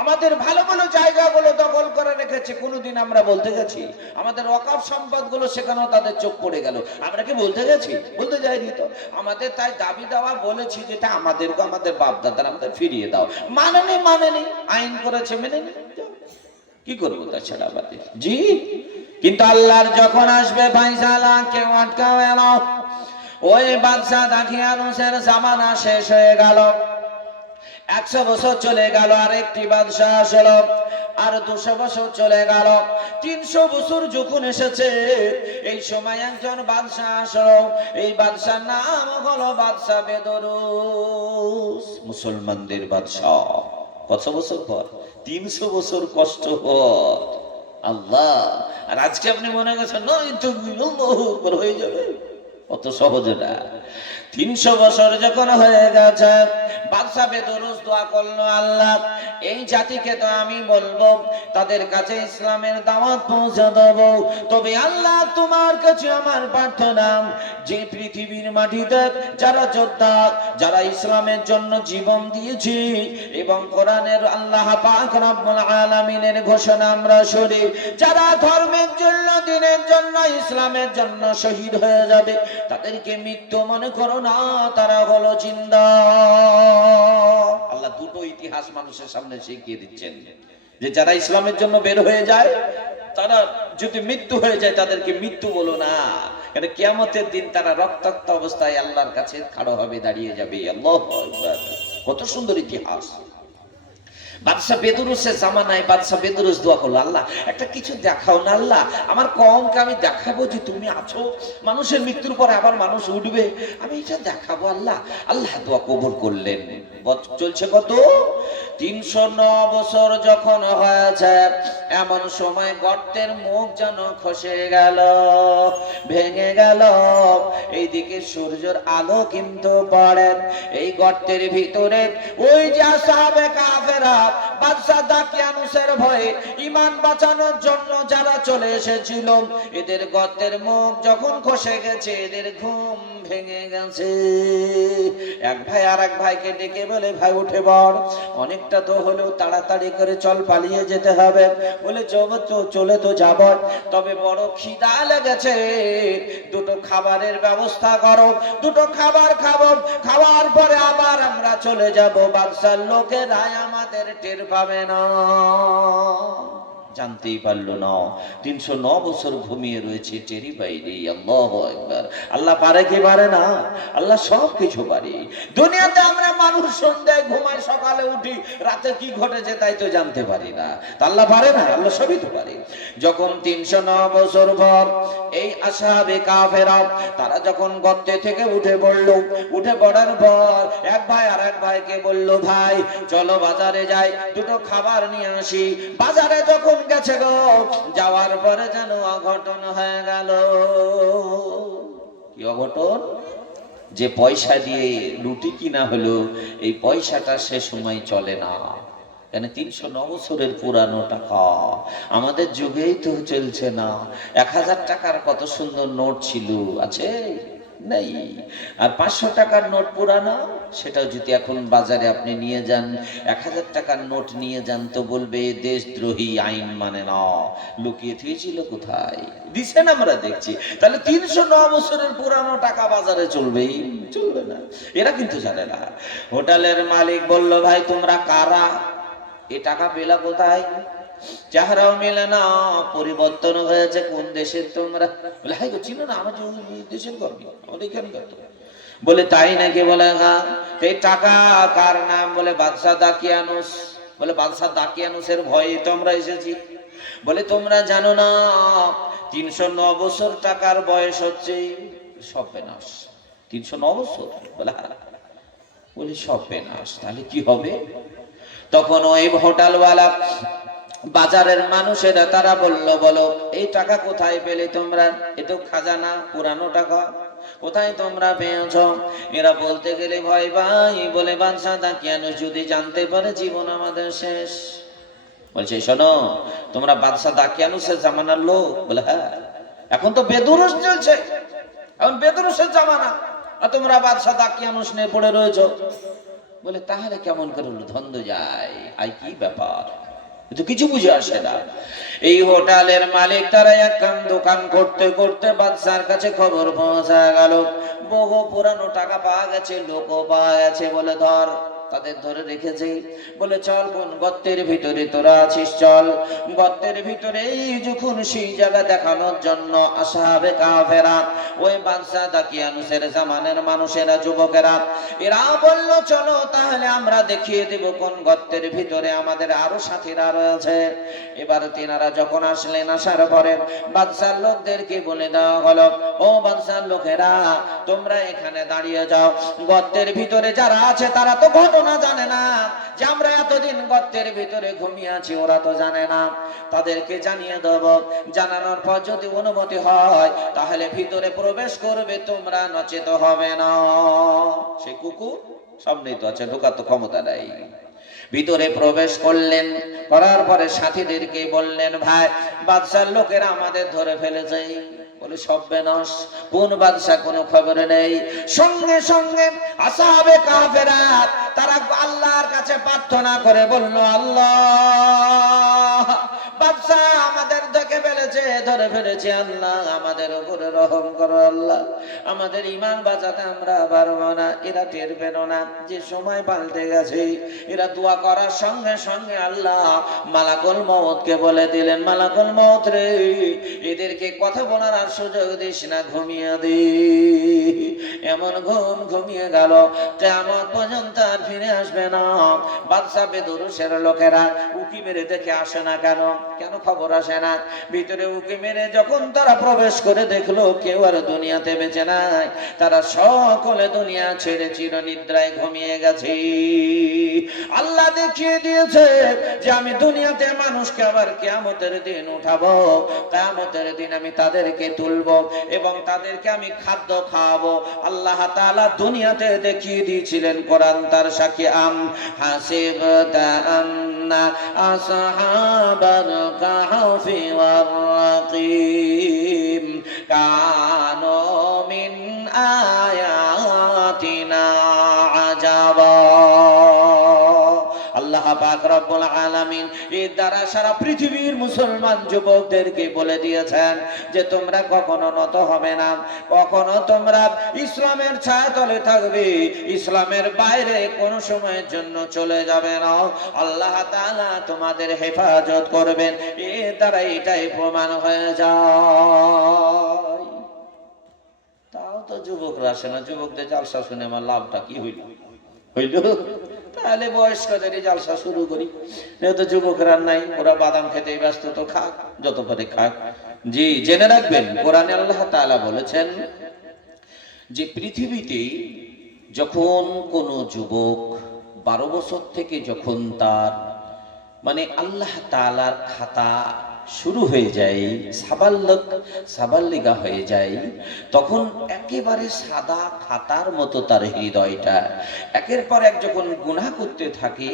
আমাদের ভালো ভালো জায়গাগুলো দখল করে রেখেছে, কোনোদিন আমরা বলতে গেছি? আমাদের ওয়াকফ সম্পদগুলো সেখানেও তাদের চোখ পড়ে গেল, আমরা কি বলতে গেছি? বলতে যাইনি তো। আমাদের তাই দাবি দেওয়া বলেছি, যেটা আমাদেরকে আমাদের বাপ দাদারা আমাদের ফিরিয়ে দাও। মানেনি, আইন করেছে মেনে নি, কি করবো তাছাড়া বাদে জি। কিন্তু আল্লাহর যখন আসবে ফায়সালা, কেউ আটকাবে না। ওই বাদশাহ দাকিয়ানুসের জামানা শেষ হয়ে গেল, 100 বছর চলে গেল, আর একটি বাদশাহ আসলো, আর 200 বছর চলে গেল, 300 বছর যখন এসেছে, এই সময় একজন বাদশাহ আসলো। এই বাদশার নাম হলো বাদশাহ বেদরুস, মুসলমানদের বাদশাহ। কত বছর পর? 300 বছর কষ্ট পর। আল্লাহ। আর আজকে আপনি মনে করছেন নয় তো হয়ে যাবে, অত সহজ না। 300 বছর যখন হয়ে গেছে, বাদশা বেদরুস দোয়া করলো, আল্লাহ এই জাতিকে তো আমি বলবো, তাদের কাছে ইসলামের দাওয়াত পৌঁছে দেব, তবে আল্লাহ তোমার কাছে আমার প্রার্থনা, যে পৃথিবীর মাটিতে যারা যোদ্ধা, যারা ইসলামের জন্য জীবন দিয়েছি, এবং কোরআনের আল্লাহ পাক রব্বুল আলামিনের ঘোষণা আমরা শুনি, যারা ধর্মের জন্য, দ্বীনের জন্য, ইসলামের জন্য শহীদ হয়ে যাবে, তাদেরকে মৃত্যু মনে করো না, তারা হলো জিন্দা। আল্লাহ দুটো ইতিহাস মানুষের সামনে শিখিয়ে দিচ্ছেন, যে যারা ইসলামের জন্য বের হয়ে যায়, তারা যদি মৃত্যু হয়ে যায়, তাদেরকে মৃত্যু বলো না, কারণ কিয়ামতের দিন তারা রক্তাক্ত অবস্থায় আল্লাহর কাছে খাড়া হবে, দাঁড়িয়ে যাবে। আল্লাহু আকবার, কত সুন্দর ইতিহাস। বাদশা বেদরুসের জামানায় বাদশা বেদরুস দোয়া করলো, আল্লাহ একটা কিছু দেখাও না, আল্লাহ আমার কওমকে আমি দেখাবো যে তুমি আছো, মানুষের মৃত্যুর পরে আবার মানুষ উঠবে, আমি এটা দেখাবো আল্লাহ। আল্লাহ দোয়া কবুল করলেন। চলছে কত? 309 বছর যখন হয়েছে, এমন সময় গর্তের মুখ যেন খসে গেল, ভেঙে গেল। এইদিকে সূর্যের আলো কিন্তু পড়ে, এই গর্তের ভিতরে ওই যে সাহাবে কাফেরা বাদশা দাকিয়ানুসের ভয়ে ঈমান বাঁচানোর জন্য যারা চলে এসেছিল, এদের গর্তের মুখ যখন খসে গেছে, এদের ঘুম ভেঙে গেছে। এক ভাই আর এক ভাইকে ডেকে বলে, ভাই উঠে পড়, অনেকটা তো হলেও তাড়াতাড়ি করে চল, পালিয়ে যেতে হবে। বলে চলে তো যাব, তবে বড় খিদা লেগেছে, দুটো খাবারের ব্যবস্থা করো, দুটো খাবার খাবো, খাওয়ার পরে আবার আমরা চলে যাব, বাদশার লোকেরা আমাদের টের পাবে না। জানতেই পারলো না, 309 বছর ঘুমিয়ে রয়েছে, টেরি পাইনি। আল্লাহু আকবার। আল্লাহ পারে কি পারে না? আল্লাহ সব কিছু পারে। দুনিয়াতে আমরা মানুষ সন্ধ্যায় ঘুমাই, সকালে উঠি, রাতে কি ঘটেছে তাই তো জানতে পারি না। আল্লাহ পারে না? আল্লাহ সবই তো পারে। যখন 309 বছর পর এই আসহাবে কাফেরা তারা যখন গর্তে থেকে উঠে পড়ল, উঠে পড়ার পর এক ভাই আর এক ভাইকে বলল, ভাই চলো বাজারে যাই, দুটো খাবার নিয়ে আসি। বাজারে যখন গেছে গো, যাওয়ার পরে যেন অঘটন হয়ে গেল। কি অঘটন? যে পয়সা দিয়ে রুটি কিনা হলো, এই পয়সাটা সে সময় চলে না, কেন 309 বছরের পুরানো টাকা, আমাদের যুগেই তো চলছে না। 1000 টাকার কত সুন্দর নোট ছিল, আছে নাই? আর 500 টাকার নোট পুরানো, সেটাও যদি এখন বাজারে আপনি নিয়ে যান, 1000 টাকার নোট নিয়ে যান, তো বলবে দেশদ্রোহী, আইন মানে না, লুকিয়ে থিয়েছিল কোথায়, দিছেন আমরা দেখছি। তাহলে 309 বছরের পুরানো টাকা বাজারে চলবেই? চলবে না। এরা কিন্তু জানে না। হোটেলের মালিক বলল, ভাই তোমরা কারা, এ টাকা পেলা কোথায়? চেহারাও মেলে না, পরিবর্তন হয়েছে, কোন দেশের তোমরা? বলে, হাই গো চিনো না, আমার দেশের কর্মী, আমাদের এখানকার। বলে তাই নাকি? বলে হ্যাঁ। এই টাকা কার নাম? বলে বাদশাহ দাকিয়ানুস। বলে বাদশাহ দাকিয়ানুসের ভয়ে তো আমরা এসেছি। বলে তোমরা জানো না 309 বছর টাকার বয়স হচ্ছে? সব বেনাশ। 309 বছর? বলে হ্যাঁ। বলি সব বেনাশ, তাহলে কি হবে? তখন ওই হোটেলওয়ালা, বাজারের মানুষেরা তারা বলল, বলো এই টাকা কোথায় পেলে তোমরা? এ তো খাজানা, পুরানো টাকা, কোথায় তোমরা পেয়েছ? এরা বলতে গেলে ভয় ভাই, বলে বাদশাহ দাকিয়ানুস যদি জানতে পারে জীবন আমাদের শেষ। বলছে শোনো, তোমরা বাদশাহ দাকিয়ানুসের জামানার লোক? বলে হ্যাঁ। এখন তো বেদরুস চলছে, এখন বেদরুসের জামানা, আর তোমরা বাদশাহ দাকিয়ানুস নিয়ে পড়ে রয়েছো। বলে তাহলে কেমন করে ধন্ধ যায়, আই কি ব্যাপার, তো কিছু বুঝে আসে না। এই হোটেলের মালিক তারা এক কাম দোকান করতে করতে বাদশার কাছে খবর পৌঁছা গেল, বহু পুরানো টাকা পাওয়া গেছে, লোকও পাওয়া গেছে। বলে ধর, তাদের ধরে রেখেছে। বলে চল কোন গর্তের ভিতরে তোরা আছিস, চল গর্তের ভিতরে। যখন সেই জায়গা দেখানোর জন্য আসহাবে কাফেরা, ওই বাদশাহ দাকিয়ানুসের জামানের মানুষেরা, যুবকেরা, এরা বলল চলো তাহলে আমরা দেখিয়ে দেব কোন গর্তের ভিতরে আমাদের আরো সাথীরা রয়েছে। এবার তিনারা যখন আসলেন, আসার পরে বাদশার লোকদেরকে বলে দেওয়া হলো, ও বাদশার লোকেরা, তোমরা এখানে দাঁড়িয়ে যাও। গর্তের ভিতরে যারা আছে তারা তো ঘটনা জানে না যে আমরা এতদিন গর্তের ভিতরে ঘুমিয়ে আছি, ওরা তো জানে না। তাদেরকে জানিয়ে দেব, জানানোর পর যদি অনুমতি হয় তাহলে ভিতরে প্রবেশ করবে, তোমরা নচেত হবে না। সে কুকুর সামনেই তো আছে, ঢোকার তো ক্ষমতা নাই। ভিতরে প্রবেশ করলেন, করার পরে সাথীদেরকে বললেন, ভাই বাদশার লোকেরা আমাদের ধরে ফেলেছে। বলে সব বেনাশ, কোন বাদশা কোনো খবর নেই। সঙ্গে সঙ্গে আসহাবে কাফেরা তারা আল্লাহর কাছে প্রার্থনা করে বলল, আল্লাহ, বাদশা আমাদের দেখে ফেলেছে, ধরে ফেলেছে, আল্লাহ আমাদের উপরে রহম করো, আল্লাহ আমাদের ঈমান বাঁচাতে আমরা পারবো না। এরা টের পেল না যে সময় পাল্টে গেছে। এরা দোয়া করার সঙ্গে সঙ্গে আল্লাহ মালাকুল মউতকে বলে দিলেন, মালাকুল মউত রে, এদেরকে কথা বলার আর সুযোগ দিস না, ঘুমিয়ে দে। এমন ঘুম ঘুমিয়ে গেল, কিয়ামত পর্যন্ত আর ফিরে আসবে না। বাদশা বেদরুসের লোকেরা উকি মেরে দেখে আসে না কেন, কেন খবর আসে না? ভিতরে উকি মেরে যখন তারা প্রবেশ করে দেখলো কেউ আর দুনিয়াতে বেঁচে নাই, তারা সকলে দুনিয়া ছেড়ে চিরনিদ্রায় ঘুমিয়ে গেছে। আল্লাহ দেখিয়ে দিয়েছে যে আমি দুনিয়াতে মানুষকে আবার কিয়ামতের দিন উঠাবো, কিয়ামতের দিন আমি তাদেরকে তুলবো এবং তাদেরকে আমি খাদ্য খাওয়াবো। আল্লাহ তাআলা দুনিয়াতে দেখিয়ে দিয়েছিলেন, কোরআন তার সাক্ষী, আম হাসিবতা আন্না আসহাবাল কাহফি ওয়ার রাকিম কানু মিন আয়াতিনা আজাবা। আল্লাহ পাক রব্বুল আলামিন এর দ্বারা সারা পৃথিবীর মুসলমান যুবকদেরকে বলে দিয়েছেন যে তোমরা কখনো নত হবে না, কখনো তোমরা ইসলামের ছায়াতলে থাকবে, ইসলামের বাইরে কোনো সময়ের জন্য চলে যাবে না। আল্লাহ তাআলা তোমাদের হেফাজত করবেন, এর দ্বারা এটাই প্রমাণ হয়ে যায়। তাও তো যুবকরা আসে না, যুবকদের জালসা শুনে আমার লাভটা কি হইল? তাহলে বয়স্কদের জালসা শুরু করি, যেহেতু যুবকরা নাই, ওরা বাদাম খেতে ব্যস্ত, তো খাক, যত পারে খাক। জি, জেনে রাখবেন কোরআনে আল্লাহ তাআলা বলেছেন যে পৃথিবীতে যখন কোন যুবক 12 বছর থেকে যখন তার মানে আল্লাহ তাআলার খাতা শুরু হয়ে যায়, সাবাল্লিগা হয়ে যায়, তখন একেবারে সাদা খাতার মতো তার হৃদয়টা, একের পর এক যখন গুনাহ করতে থাকে,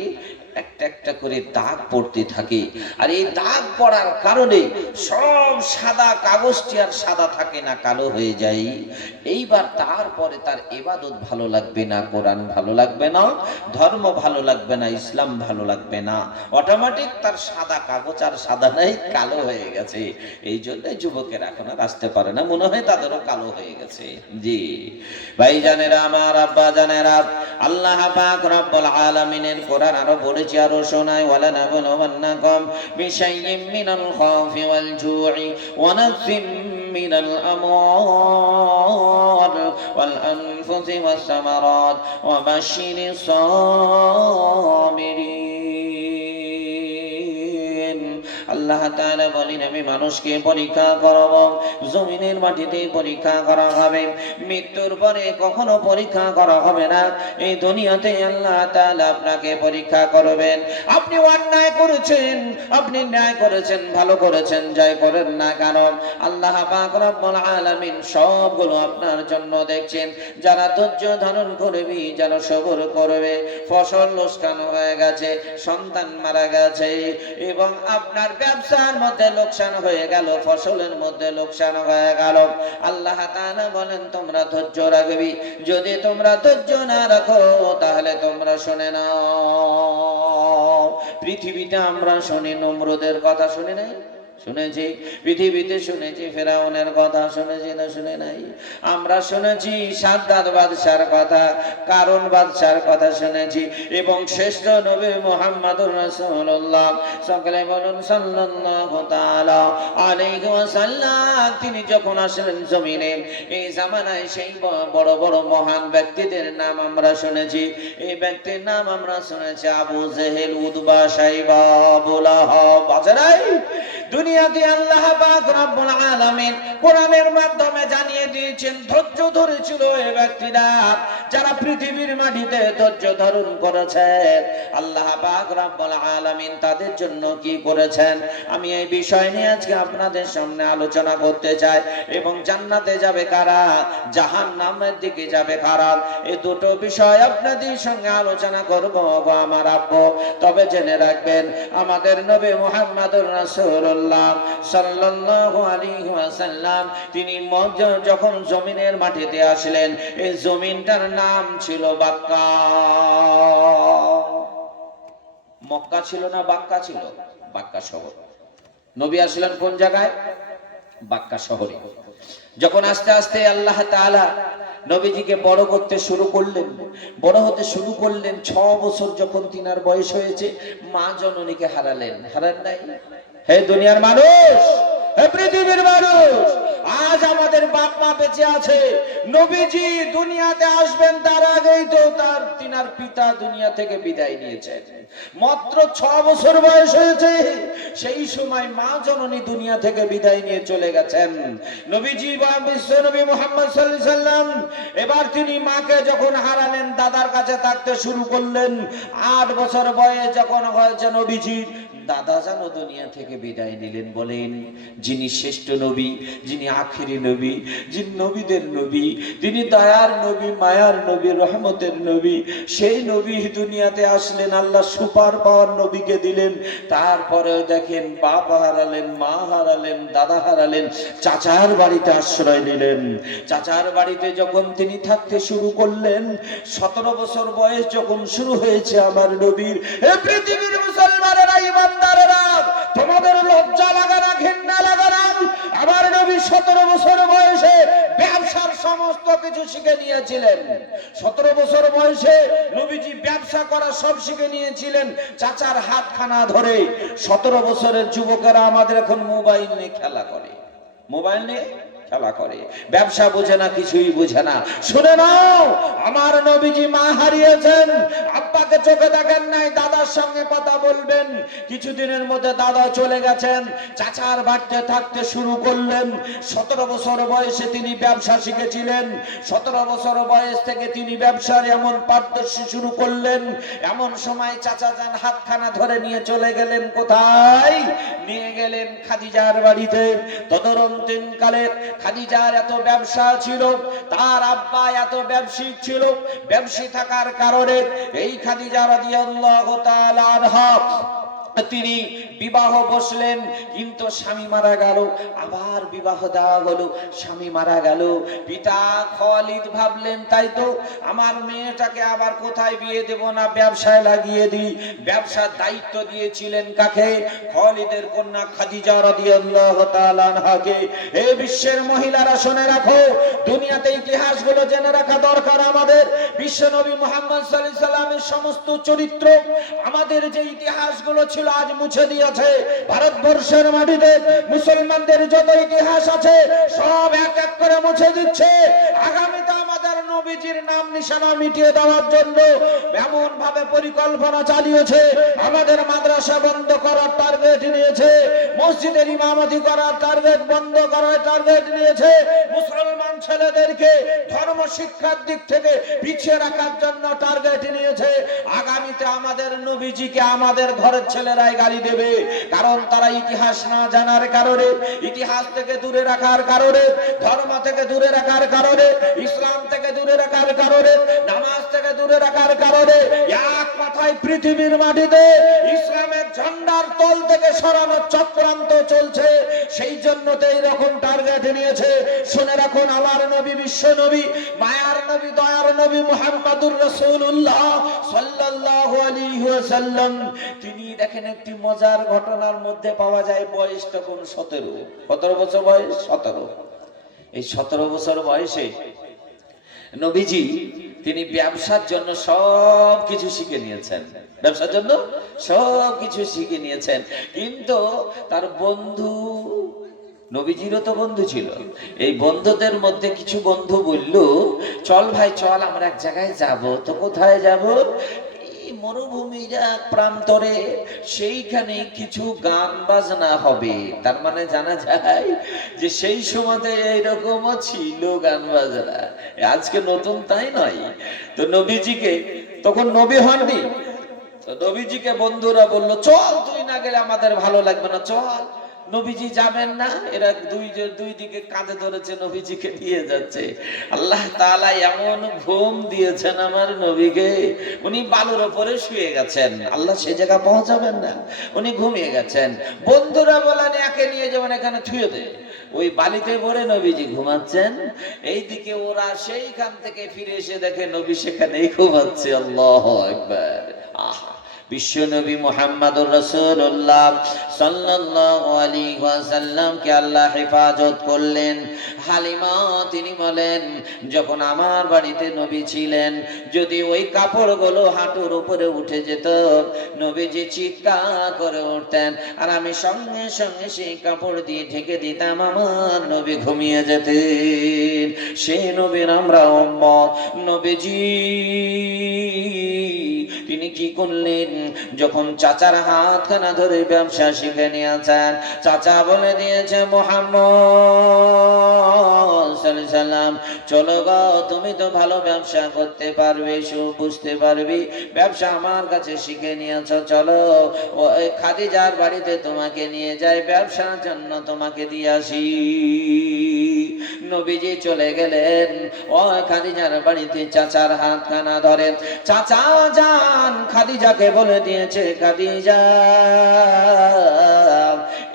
একটা একটা করে দাগ পড়তে থাকে। আর এই দাগ পড়ার কারণে সব সাদা কাগজটি আর সাদা থাকে না, কালো হয়ে যায়। এইবার তারপরে তার ইবাদত ভালো লাগবে না, কোরআন ভালো লাগবে না, ধর্ম ভালো লাগবে না, ইসলাম ভালো লাগবে না, অটোমেটিক তার সাদা কাগজ আর সাদা নাই, কালো হয়ে গেছে। এই জন্য যুবকের এখন আর আসতে পারে না, মনে হয় তাদেরও কালো হয়ে গেছে। জি ভাই জানেরা, আমার আব্বা জানেরা, আল্লাহ পাক রব্বুল আলামিনের কোরআন আরো বলেছে, আরো শোনায়, ওয়ালা নাবলুওয়ান্নাকুম বিশাইইম মিনাল খাউফি ওয়াল জু'i ওয়া নাকসিম মিনাল আমওয়াল ওয়াল আনফুসি ওয়াস সামারাত ওয়া বাশশিরিস সাবিরিন। আল্লাহ তাআলা বলেন, আমি মানুষকে পরীক্ষা করব, জমিনের মাটিতে পরীক্ষা করা হবে, মৃত্যুর পরে কখনো পরীক্ষা করা হবে না। এই দুনিয়াতে আল্লাহ তাআলা আপনাকে পরীক্ষা করবেন। আপনি অন্যায় করেছেন, আপনি ন্যায় করেছেন, ভালো করেছেন, যাই করেন না কেন, আল্লাহ পাক রব্বুল আলামিন সবগুলো আপনার জন্য দেখছেন। যারা ধৈর্য ধারণ করবে, যারা সবর করবে, ফসল লোকসান হয়ে গেছে, সন্তান মারা গেছে এবং আপনার ব্যবসার মধ্যে লোকসান হয়ে গেল, ফসলের মধ্যে লোকসান হয়ে গেল। আল্লাহ তাআলা বলেন তোমরা ধৈর্য রাখবি, যদি তোমরা ধৈর্য না রাখো তাহলে তোমরা শুনে নাও। পৃথিবীতে আমরা শুনি নমরুদের কথা, শুনি নাই? শুনেছি। পৃথিবীতে শুনেছি ফেরাউনের কথা, শুনেছি না শুনে নাই? আমরা শুনেছি সাদ্দাত বাদশার কথা, কারুন বাদশার কথা শুনেছি, এবং শ্রেষ্ঠ নবী মুহাম্মদুর রাসূলুল্লাহ সকলে বলুন সাল্লাল্লাহু তাআলা আলাইহি ওয়াসাল্লাম, তিনি যখন আসলেন জমিনে, এই জামানায় সেই বড় বড় মহান ব্যক্তিদের নাম আমরা শুনেছি। এই ব্যক্তির নাম আমরা শুনেছি আবু জেহেল, উতবা, সাইবা, আবু লাহাব। বাজারাই দুনিয়াতে আল্লাহ পাক রব্বুল আলামিন কোরআনের মাধ্যমে জানিয়ে দিয়েছেন ধৈর্য ধরেছিল এই ব্যক্তিরা, যারা পৃথিবীর মাটিতে ধৈর্য ধারণ করেছে। আল্লাহ পাক রব্বুল আলামিন তাদের জন্য কি করেছেন, আমি এই বিষয় নিয়ে আজকে আপনাদের সামনে আলোচনা করতে চাই। এবং জান্নাতে যাবে কারা, জাহান্নামের দিকে যাবে কারা, এই দুটো বিষয় আপনাদের সঙ্গে আলোচনা করব আমার আব্বু। তবে জেনে রাখবেন আমাদের নবী মুহাম্মদুর রাসূলুল্লাহ সাল্লাল্লাহু আলাইহি ওয়াসাল্লাম তিনি যখন জমিনের মাটিতে আসলেন, এই জমিনটার নাম ছিল বাক্কা। মক্কা ছিল না বাক্কা ছিল? বাক্কা শহর। নবী আসলেন কোন জায়গায়? বাক্কা শহরে। যখন আস্তে আস্তে আল্লাহ তাআলা নবীজিকে বড় করতে শুরু করলেন, বড় হতে শুরু করলেন, 6 বছর যখন তিনার বয়স হয়েছে, মা জননীকে হারালেন। হারান নাই? হে দুনিয়ার মানুষ, হে পৃথিবীর মানুষ, আজ আমাদের বাপ মা বেঁচে আছে। নবীজি দুনিয়াতে আসবেন তার আগেই তো তিনার পিতা দুনিয়া থেকে বিদায় নিয়েছেন। মাত্র 6 বছর বয়স হয়েছে, সেই সময় মা জননী দুনিয়া থেকে বিদায় নিয়ে চলে গেছেন। নবীজি বা বিশ্ব নবী মুহাম্মদ সাল্লাল্লাহু আলাইহি সাল্লাম এবার তিনি মাকে যখন হারালেন, দাদার কাছে থাকতে শুরু করলেন। 8 বছর বয়স যখন হয়েছে নবীজির, দাদা যেন দুনিয়া থেকে বিদায় নিলেন। বলেন, যিনি শ্রেষ্ঠ নবী, যিনি আখিরি নবী, যিনি নবীদের নবী, তিনি দয়ার নবী, মায়ার নবী, রহমতের নবী, সেই নবী দুনিয়াতে আসলেন, আল্লাহ সুপার পাওয়ার নবীকে দিলেন। তারপরে দেখেন বাপ হারালেন, মা হারালেন, দাদা হারালেন, চাচার বাড়িতে আশ্রয় নিলেন। চাচার বাড়িতে যখন তিনি থাকতে শুরু করলেন, 17 বছর বয়স যখন শুরু হয়েছে আমার নবীর, হে পৃথিবীর মুসলমানেরা, ইমানদারেরা, তোমাদের লজ্জা লাগা না, ঘৃণা লাগা না? আমার নবী 17 বছর বয়সে ব্যবসার সমস্ত কিছু শিখে নিয়েছিলেন। 17 বছর বয়সে নবীজি ব্যবসা করা সব শিখে নিয়েছিলেন চাচার হাতখানা ধরে। 17 বছরের যুবকেরা আমাদের এখন মোবাইল নিয়ে খেলা করে, মোবাইল নিয়ে খেলা করে, ব্যবসা বোঝে না, কিছুই বোঝে না। শুনে নাও, আমার নবীজি মা হারিয়েছেন, আব্বাকে চোখে দেখেন নাই, দাদার সঙ্গে কথা বলবেন। কিছুদিনের মধ্যে দাদা চলে গেছেন, চাচার বাড়িতে থাকতে শুরু করলেন। 17 বছর বয়সে তিনি ব্যবসা শিখেছিলেন। 17 বছর বয়স থেকে তিনি ব্যবসার এমন পারদর্শী শুরু করলেন। এমন সময় চাচা যান হাতখানা ধরে নিয়ে চলে গেলেন কোথায়? নিয়ে গেলেন খাদিজার বাড়িতে। তদরন্তিন কালে খাদিজার এত ব্যবসা ছিল, তার আব্বা এত ব্যবসায়িক ছিল। ব্যবসায়ী থাকার কারণে এই খাদিজা রাদিয়াল্লাহু তাআলা আনহা তিনি বিবাহ বসলেন, কিন্তু স্বামী মারা গেল, আবার বিবাহ দেওয়া হলো, স্বামী মারা গেল। পিতা খালিদ ভাবলেন, তাই তো আমার মেয়েটাকে আবার কোথায় বিয়ে দেব না, ব্যবসায় লাগিয়ে দিই। ব্যবসার দায়িত্ব দিয়েছিলেন কাকে? খালিদের কন্যা খাদিজা রাদিয়াল্লাহু তাআলা আনহাকে। এই বিশ্বের মহিলারা শুনে রাখো, দুনিয়াতে ইতিহাসগুলো জেনে রাখা দরকার আমাদের। বিশ্ব নবী মুহাম্মদ সাল্লাল্লাহু আলাইহি সাল্লামের সমস্ত চরিত্র, আমাদের যে ইতিহাসগুলো ছিল আজ মুছে দিয়েছে। ভারতবর্ষের মাটিতে মুসলমানদের যত ইতিহাস আছে সব এক এক করে মুছে দিচ্ছে। আগামীতে আমাদের নবীজির নাম নিশানা মিটিয়ে দেওয়ার জন্য এমন ভাবে পরিকল্পনা চালিয়েছে। আমাদের মাদ্রাসা বন্ধ করার টার্গেট নিয়েছে, মসজিদের ইমামতি করার টার্গেট, বন্ধ করার টার্গেট নিয়েছে। মুসলমান ছেলেদেরকে ধর্ম শিক্ষার দিক থেকে পিছিয়ে রাখার জন্য টার্গেট নিয়েছে। আগামীতে আমাদের নবীজিকে আমাদের ঘরের ছেলেরাই গালি দেবে, কারণ তারা ইতিহাস না জানার কারণে, ইতিহাস থেকে দূরে রাখার কারণে, ধর্ম থেকে দূরে রাখার কারণে, ইসলাম থেকে দূরে দূরে রাখার কারণে, নামাজ থেকে দূরে রাখার কারণে এক কথায় পৃথিবীর মাটিতে ইসলামের ঝান্ডার তল থেকে সরানোর চক্রান্ত চলছে। সেই জন্য তো এইরকম টার্গেট নিয়েছে। শুনে রাখুন, আমার নবী, বিশ্ব নবী, মায়ার নবী, দয়ার নবী মুহাম্মদুর রাসূলুল্লাহ সাল্লাল্লাহু আলাইহি ওয়াসাল্লাম, তিনি দেখেন একটি মজার ঘটনার মধ্যে পাওয়া যায় বয়স তখন 17 বছর বয়স। 17, এই 17 বছর বয়সে নবীজি তিনি ব্যবসার জন্য সব কিছু শিখে নিয়েছেন। ব্যবসার জন্য সব কিছু শিখে নিয়েছেন। কিন্তু তার বন্ধু, নবীজিরও তো বন্ধু ছিল, এই বন্ধুদের মধ্যে কিছু বন্ধু বলল, চল ভাই চল আমরা এক জায়গায় যাব। তো কোথায় যাব? মরুভূমির এক প্রান্তরে, সেইখানে কিছু গান বাজনা হবে। তার মানে জানা যায় যে সেই সময়তে এইরকমও ছিল গান বাজনা, আজকে নতুন তাই নয়। তো নবীজিকে, তখন নবী হননি, তো নবীজিকে বন্ধুরা বলল, চল, তুই না গেলে আমাদের ভালো লাগবে না, চল। নবীজি যাবেন না, এরা দুই দিকে কাঁধে ধরেছে, নবীজিকে নিয়ে যাচ্ছে। আল্লাহ তাআলা এমন ঘুম দিয়েছেন আমার নবীকে, উনি বালুর উপরে শুয়ে গেছেন। আল্লাহ সে জায়গা পৌঁছাবেন না, উনি ঘুমিয়ে গেছেন। বন্ধুরা বলেন, একে নিয়ে যেমন এখানে থুয়ে দে। ওই বালিতে ভরে নবীজি ঘুমাচ্ছেন। এইদিকে ওরা সেইখান থেকে ফিরে এসে দেখে নবী সেখানেই ঘুমাচ্ছে। আল্লাহু আকবার। আহা, বিশ্ব নবী মুহাম্মদুর রাসূলুল্লাহ সাল্লাল্লাহু আলাইহি ওয়াসাল্লামকে আল্লাহ হেফাজত করলেন। হালিমা তিনি বলেন, যখন আমার বাড়িতে নবী ছিলেন, যদি ওই কাপড়গুলো হাঁটুর উপরে উঠে যেত, নবীজি চিৎকার করে উঠতেন, আর আমি সঙ্গে সঙ্গে সেই কাপড় দিয়ে ঢেকে দিতাম, আমার নবী ঘুমিয়ে যেতেন। সেই নবীর আমরা উম্মত। নবীজি তিনি কি করলেন, যখন চাচার হাতখানা ধরে ব্যবসা শিখে নিয়েছেন, চাচা বলে দিয়েছে, মুহাম্মদ সাল্লাল্লাহু আলাইহি সাল্লাম, চলো গো, তুমি তো ভালো ব্যবসা করতে পারবে, সব বুঝতে পারবি, ব্যবসা আমার কাছে শিখে নিয়েছো, চলো ওই খাদিজার বাড়িতে তোমাকে নিয়ে যাই, ব্যবসার জন্য তোমাকে দিয়ে আসি। নবীজি চলে গেলেন ওই খাদিজার বাড়িতে, চাচার হাতখানা ধরে চাচা যান খাদিজাকে বলে দিয়েছে, খাদিজা,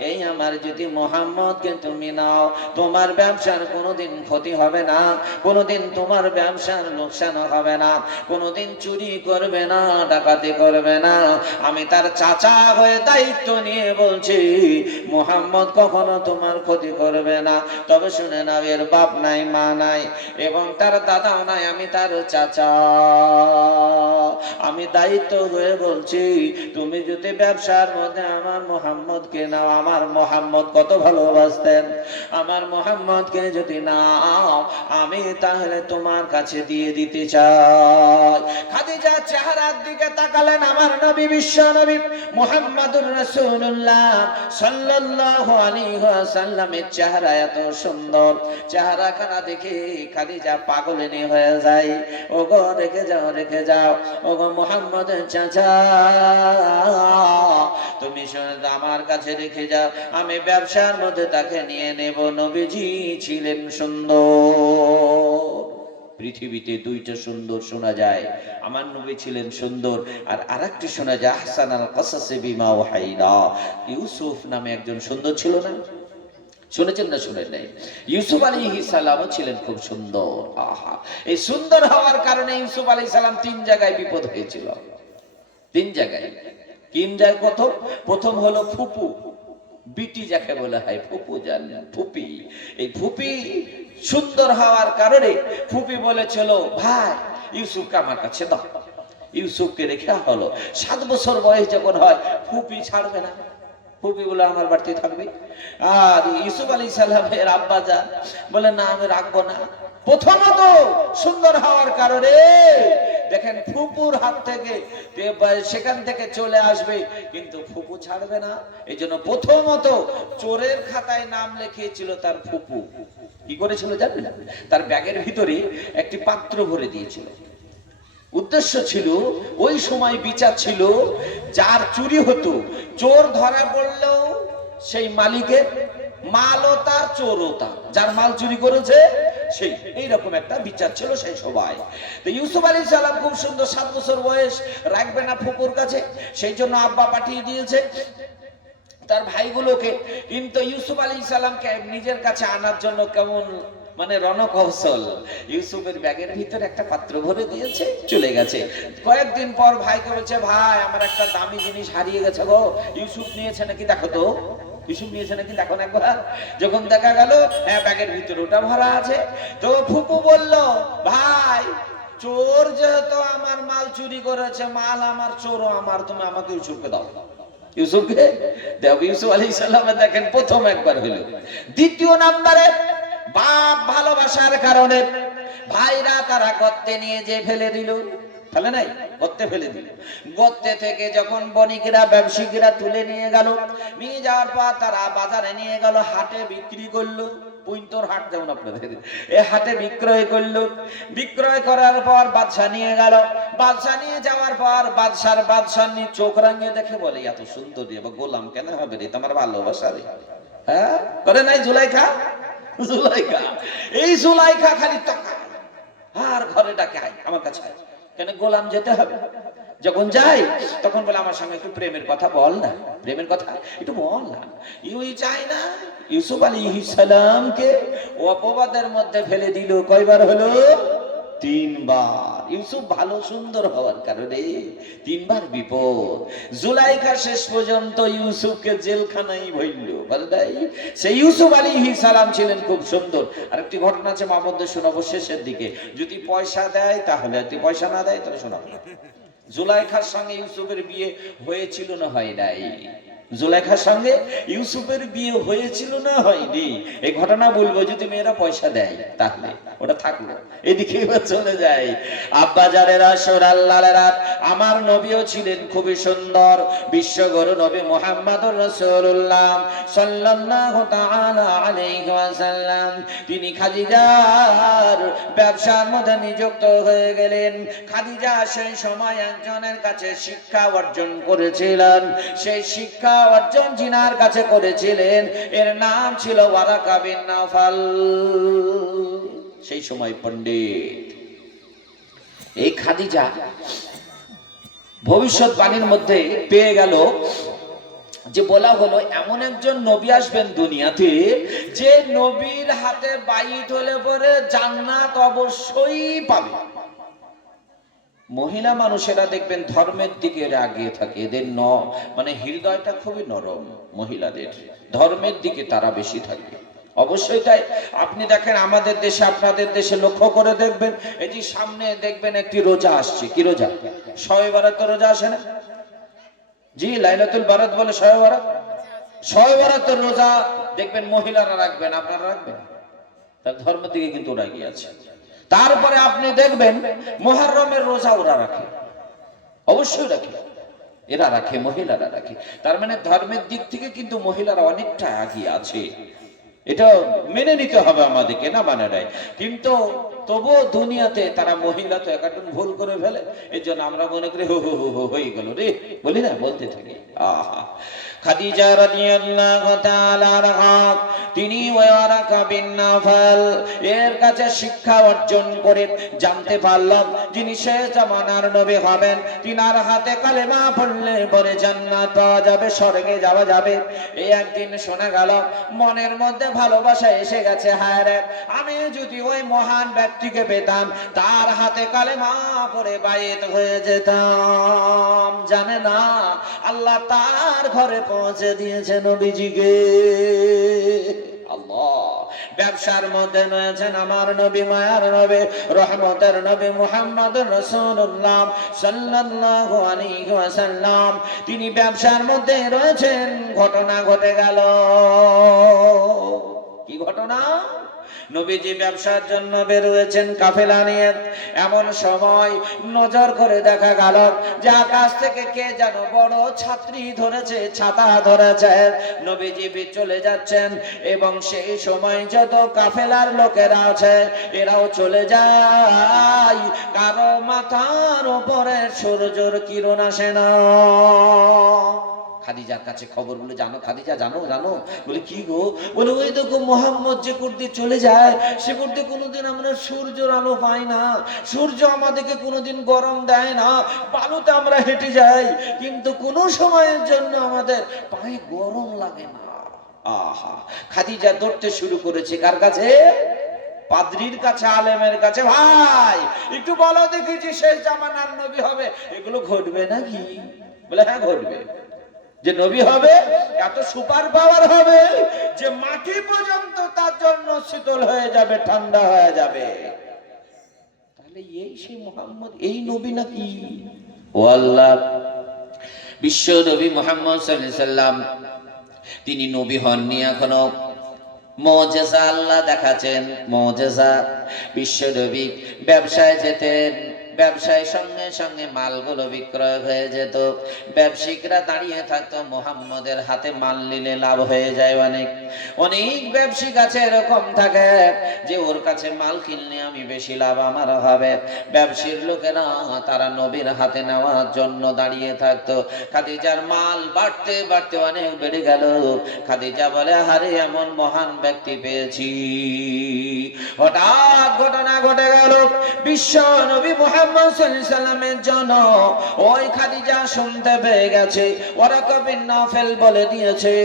এই আমার যদি মুহাম্মদকে তুমি নাও, তোমার ব্যবসার কোনোদিন ক্ষতি হবে না, কোনোদিন তোমার ব্যবসার লোকসান হবে না, কোনোদিন চুরি করবে না, ডাকাতি করবে না। আমি তার চাচা হয়ে দায়িত্ব নিয়ে বলছি, মুহাম্মদ কখনো তোমার ক্ষতি করবে না। তবে শুনে নাও, এর বাপ নাই, মা নাই, এবং তার দাদাও নাই, আমি তার চাচা। আমি দায়িত্ব হয়ে বলছি, তুমি যদি ব্যবসার মধ্যে আমার মুহাম্মদকে নাও, আমার মুহাম্মদ কত ভালোবাসতেন, আমার মুহাম্মদকে যদি নাও, আমি তাহলে তোমার কাছে দিয়ে দিতে চাই। খাদিজা চেহারার দিকে তাকালেন, আমার নবী, বিশ্ব নবী মুহাম্মদুর রাসূলুল্লাহ সাল্লাল্লাহু আলাইহি ওয়াসাল্লামের চেহারা এত সুন্দর, চেহারাখানা দেখে খাদিজা পাগলিনী হয়ে যায়। ওগো রেখে যাও, রেখে যাও, ওগো মুহাম্মদের চাচা, তুমি আমার কাছে রেখে যাও, আমি ব্যবসার মধ্যে তাকে নিয়ে নেব। নবীজি ছিলেন সুন্দর। পৃথিবীতে দুইটা সুন্দর শোনা যায়, আমার নবী ছিলেন সুন্দর, আর আরেকটি শোনা যায় আহসান আল কাসাসি বিমা ওয়াহাইনা। ইউসুফ নামে একজন সুন্দর ছিল না? শুনেছেন না শুনেন নাই? ইউসুফ আলাইহিস সালামও ছিলেন খুব সুন্দর। আহা, এই সুন্দর হওয়ার কারণে ইউসুফ আলাইহিস সালাম 3 জায়গায় বিপদ হয়েছিল। 3 জায়গায়। কোন জায়গায়? প্রথম হলো ফুপু, বিটি যাকে বলা হয়, ফুপু জানেন, ফুপি। এই ফুপি সুন্দর হওয়ার কারণে ফুপি বলেছিল, ভাই ইউসুফকে আমার কাছে দাও। ইউসুফকে রেখে হলো 7 বছর বয়স যখন হয়, ফুপি ছাড়বে না, ফুপি বলে আমার বাড়িতে থাকবে। আর ইউসুফ আলাইহিস সালামের আব্বা যান বলে, না আমি রাখবো না। প্রথমত সুন্দর হওয়ার কারণে দেখেন ফুপুর হাত থেকে সেখান থেকে চলে আসবে, কিন্তু ফুপু ছাড়বে না। এই জন্য প্রথমত চোরের খাতায় নাম লিখিয়েছিল তার ফুপু। কি করেছিল জানেন? তার ব্যাগের ভিতরে একটি পাত্র ভরে দিয়েছিল। উদ্দেশ্য ছিল, ওই সময় বিচার ছিল, যার চুরি হতো, চোর ধরা পড়লেও সেই মালিকের মালও তার, চোরও তার। যার মাল চুরি করেছে সেই এইরকম একটা বিচার ছিল সেই সময়। তো ইউসুফ আলাইহিস সালাম খুব সুন্দর, 7 বছর বয়স, রাখবে না ফুপুর কাছে, সেই জন্য আব্বা পাঠিয়ে দিয়েছে তার ভাইগুলোকে। কিন্তু ইউসুফ আলাইহিস সালামকে নিজের কাছে আনার জন্য কেমন মানে রণকৌশল, ইউসুফের ব্যাগের ভিতরে একটা পাত্র ভরে দিয়েছে, চলে গেছে। কয়েকদিন পর ভাইকে বলছে, ভাই আমার একটা দামি জিনিস হারিয়ে গেছে গো, ইউসুফ নিয়েছে নাকি দেখো তো, ইউসুফ নিয়েছে নাকি দেখো না একবার। যখন দেখা গেল হ্যাঁ ব্যাগের ভিতরে ওটা ভরা আছে, তো ফুপু বলল, ভাই চোর যেহেতু আমার মাল চুরি করেছে, মাল আমার, চোরও আমার, তুমি আমাকে ইউসুফকে দাও। ইউসুফকে দেব। ইউসুফ আলাইহিস সালাম দেখেন প্রথম একবার হলো। দ্বিতীয় নম্বরে বাপ ভালোবাসার কারণে ভাইরা তারা গর্তে নিয়ে যে ফেলে দিল, ফেলে নাই, গর্তে ফেলে দিল। গর্তে থেকে যখন বণিকেরা ব্যবসায়ীরা তুলে নিয়ে গেল, নিয়ে যাওয়ার পর তারা বাজারে নিয়ে গেল, হাটে বিক্রি করলো। পুইন্তর হাট যেমন আপনাদের, এই হাটে বিক্রয় করলো। বিক্রয় করার পর বাদশা নিয়ে গেল, বাদশা নিয়ে যাওয়ার পর বাদশার নিয়ে চোখ রাঙিয়ে দেখে বলে, এত সুন্দর রে, গোলাম কেন হবে রে, তোমার ভালোবাসা রে। হ্যাঁ করে নাই জুলাইখা, জুলাইখা, এই জুলাইখা খালি টাকা আর ঘরে ডাকে, আয় আমার কাছে, কেন গোলাম যেতে হবে। যখন যাই তখন বলে, আমার সঙ্গে একটু প্রেমের কথা বল না, প্রেমের কথা একটু বল না। ইউই চাই না ইউসুফ আলাইহিস সালামকে অপবাদের মধ্যে ফেলে দিল। কয়বার হলো? 3 বার। ইউসুফ ভালো সুন্দর হওয়ার কারণে 3 বার বিপদ। জুলাইখা শেষ পর্যন্ত ইউসুফকে জেলখানায় ভরল, বলে নাই সেই ইউসুফ আলাইহিস সালাম ছিলেন খুব সুন্দর। আরেকটি ঘটনা আছে মা মধ্যে শোনাবো শেষের দিকে, যদি পয়সা দেয় তাহলে, যদি পয়সা না দেয় তাহলে শোনাবো। জুলাইখার সঙ্গে ইউসুফের বিয়ে হয়েছিল না হয় নাই? জুলাইখার সঙ্গে ইউসুফের বিয়ে হয়েছিল না হয়নি? এই ঘটনা বলবো যদি মেয়েরা পয়সা দেয় তাহলে, ওটা থাকলো। এদিকে এবার চলে যায় আব্বা জানেরা, সোনাল্লালেরা, আমার নবীও ছিলেন খুবই সুন্দর, বিশ্বগুরু নবী মুহাম্মদুর রাসূলুল্লাহ সাল্লাল্লাহু তাআলা আলাইহি ওয়াসাল্লাম, তিনি খাদিজার ব্যবসার মধ্যে নিযুক্ত হয়ে গেলেন। খাদিজা সেই সময় একজনের কাছে শিক্ষা অর্জন করেছিলেন, সেই শিক্ষা অর্জন জিনার কাছে করেছিলেন, এর নাম ছিল ওয়ারাকা বিন নাওফাল। সেই সময় পণ্ডিত এই খাদিজা ভবিষ্যৎবাণীর মধ্যে পেয়ে গেল যে বলা হলো এমন একজন নবী আসবেন দুনিয়াতে, যে নবীর হাতে বাইত হলে পরে জান্নাত অবশ্যই পাবে। মহিলা মানুষেরা দেখবেন ধর্মের দিকে আগিয়ে থাকে, এদের মানে হৃদয়টা খুবই নরম, মহিলাদের ধর্মের দিকে তারা বেশি থাকে। অবশ্যই তাই। আপনি দেখেন আমাদের দেশে, আপনাদের দেশে লক্ষ্য করে দেখবেন, এই যে সামনে দেখবেন একটি রোজা আসছে, কি রোজা? শবে বরাত রোজা আসে না? জি, লাইলাতুল বারাত বলে শবে বরাত। শবে বরাতের রোজা দেখবেন মহিলারা রাখবেন, আপনারা রাখবেন? তার ধর্মের দিকে কিন্তু ওরা এগিয়ে আছে। তারপরে আপনি দেখবেন মুহররমের রোজা ওরা রাখে, অবশ্যই রাখে, এরা রাখে, মহিলারা রাখে। তার মানে ধর্মের দিক থেকে কিন্তু মহিলারা অনেকটা এগিয়ে আছে, এটা মেনে নিতে হবে আমাদেরকে, না মানে নাই। কিন্তু তবুও দুনিয়াতে তারা মহিলা তো একাটুন ভুল করে ফেলে, এই জন্য আমরা মনে করি হো হো হো হয়ে গেল রে, বলি না, বলতে থাকি। আহা, খাদিজা রাদিয়াল্লাহু তাআলা আনহা, তিনি ওয়ারাকা বিন নাওফাল এর কাছে শিক্ষা অর্জন করে জানতে পারলাম যিনি শেষ জামানার নবী হবেন, তিনার হাতে কালেমা পড়লে পরে জান্নাত পাওয়া যাবে, স্বর্গে যাওয়া যাবে। এই একদিন শোনা গেল মনের মধ্যে ভালোবাসা এসে গেছে, হায় রে আমি যদি ওই মহান ব্যক্তিকে পেতাম, তার হাতে কালেমা পড়ে বায়েত হয়ে যেতাম। জানে না আল্লাহ তার ঘরে পৌঁছে দিয়েছে নবীজিকে। আল্লাহ ব্যবসার মধ্যে রয়েছেন আমার নবী, মায়ার নবী, রহমতের নবী মুহাম্মদুর রাসূলুল্লাহ সাল্লাল্লাহু আলাইহি ওয়াসাল্লাম। তিনি ব্যবসার মধ্যে রয়েছেন, ঘটনা ঘটে গেল। কি ঘটনা? নবীজি ব্যবসার জন্য বের হয়েছেন কাফেলা নিয়ে, এমন সময় নজর করে দেখা গেল যে আকাশ থেকে কে যেন বড় ছাত্রী ধরেছে, ছাতা ধরেছে, নবীজি চলে যাচ্ছেন এবং সেই সময় যত কাফেলার লোকেরা আছে এরাও চলে যায়, কারো মাথার উপরে সূর্যের কিরণ আসে না। খাদিজার কাছে খবরগুলো জানো, খাদিজা জানো জানো? বলে কি গো? বলে ওই দেখো মোহাম্মদ যে করতে চলে যায় সে করতে কোনোদিন আমরা সূর্যের আলো পাই না, সূর্য আমাদেরকে কোনোদিন গরম দেয় না, বালুতে আমরা হেঁটে যাই কিন্তু কোনো সময়ের জন্য আমাদের পায়ে গরম লাগে না। আহা, খাদিজা দৌড়তে শুরু করেছে কার কাছে? পাদ্রীর কাছে, আলেমের কাছে। ভাই একটু বলো দেখি যে শেষ জামানার নবী হবে, এগুলো ঘটবে নাকি? বলে হ্যাঁ ঘটবে। যে নবী হবে এত সুপার পাওয়ার হবে যে মাটি পর্যন্ত তার জন্য শীতল হয়ে যাবে, ঠান্ডা হয়ে যাবে। তাহলে এই সেই মুহাম্মদ, এই নবী নাকি? ও আল্লাহ, বিশ্ব নবী মুহাম্মদ সাল্লাল্লাহু আলাইহি সাল্লাম তিনি নবী হননি এখনো। মুজিজা আল্লাহ দেখাচ্ছেন, মুজিজা। বিশ্ব নবী ব্যবসায় যেতেন, ব্যবসায় সঙ্গে সঙ্গে মালগুলো বিক্রয় হয়ে যেত, ব্যবসায়িকরা দাঁড়িয়ে থাকতো, মুহাম্মদের হাতে মাল নিলে লাভ হয়ে যায় অনেক। অনেক ব্যবসায়িক আছে এরকম থাকে যে ওর কাছে মাল কিনলে আমি বেশি লাভ আমার হবে। ব্যবসায়ীর লোকেরা তারা নবীর হাতে নেওয়ার জন্য দাঁড়িয়ে থাকতো। খাদিজার মাল বাড়তে বাড়তে অনেক বেড়ে গেল। খাদিজা বলে আরে এমন মহান ব্যক্তি পেয়েছি। হঠাৎ ঘটনা ঘটে গেল, বিশ্ব নবী মুহাম্মদ সাল্লাল্লাহু আলাইহি সাল্লামের জন্য ওই খাদিজা শুনতে পেয়ে গেছে। ওয়ারাকা বিন নাফেল বলে দিয়েছে,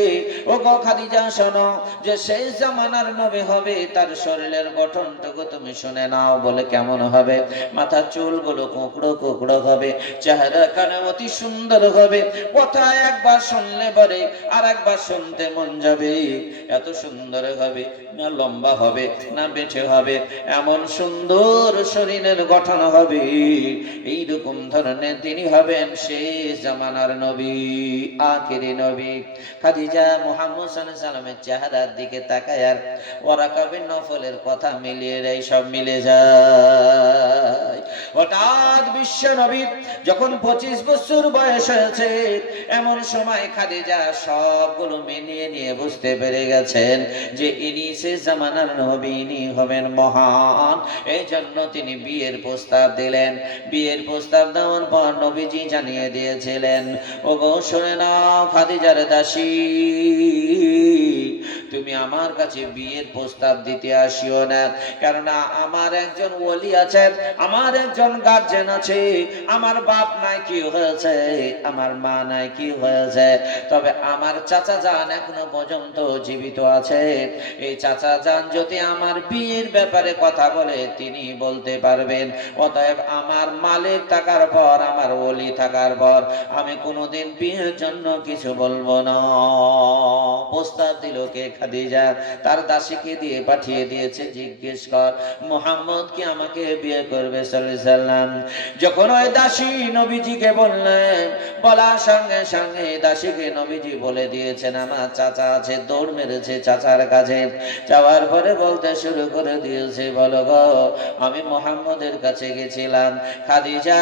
ও গো খাদিজা শোনো, যে শেষ জামানার নবী হবে তার শরীরের গঠনটুকু তুমি শুনে নাও। বলে কেমন হবে? মাথার চুলগুলো কোঁকড়ো কোঁকড়ো হবে, চেহারা কানে অতি সুন্দর হবে, কথা একবার শুনলে পরে আর একবার শুনতে মন যাবে। এত সুন্দর হবে, না লম্বা হবে না বেঁটে হবে, এমন সুন্দর শরীরের গঠন হবে। এইরকম ধরনের তিনি হবেন শেষ জামানার নবী, আখিরি নবী। খাদিজা মুহাম্মদ সাল্লাল্লাহু আলাইহি সাল্লামের চেহারার দিকে তাকায় আর ওয়ারাকা বিন নফলের কথা মিলিয়ে দেয়, সব মিলে যায়। হঠাৎ বিশ্ব নবী যখন 25 বছর বয়স হয়েছে, এমন সময় খাদিজা সবগুলো মিলিয়ে নিয়ে বুঝতে পেরে গেছেন যে ইনি শেষ জামানার নবী, ইনি হবেন মহান। এই জন্য তিনি বিয়ের প্রস্তাব দিলেন। বিয়ের প্রস্তাব দেওয়ার পর নবীজি জানিয়ে দিয়েছিলেন, ও গো শুনে নাও খাদিজার দাসী, তুমি আমার কাছে বিয়ের প্রস্তাব দিতে আসিও না, কেননা আমার একজন ওলি আছে, আমার একজন গার্জেন আছে। আমার বাপ নাই কি হয়েছে, আমার মা নাই কি হয়েছে, তবে আমার চাচা জান এখনো পর্যন্ত জীবিত আছে। এই চাচা জান যদি আমার বিয়ের ব্যাপারে কথা বলে তিনি বলতে পারবেন। অতএব আমার মালিক থাকার পর, আমার ওলি থাকার পর আমি কোনোদিন বিয়ের জন্য কিছু বলবো না। প্রস্তাব দিল কে? খাদিজা। তার দাসীকে দিয়ে পাঠিয়ে দিয়েছে, জিজ্ঞেস কর মুহাম্মদ কি আমাকে বিয়ে করবে সাল্লাল্লাহু আলাইহি সাল্লাম। যখন ওই দাসী নবীজিকে বললেন, বলার সঙ্গে সঙ্গে দাসীকে নবীজি বলে দিয়েছেন আমার চাচা আছে। দৌড় মেরেছে চাচার কাছে, যাওয়ার পরে বলতে শুরু করে দিয়েছে, বলো গো আমি মুহাম্মদের কাছে গেছিলাম, খাদিজা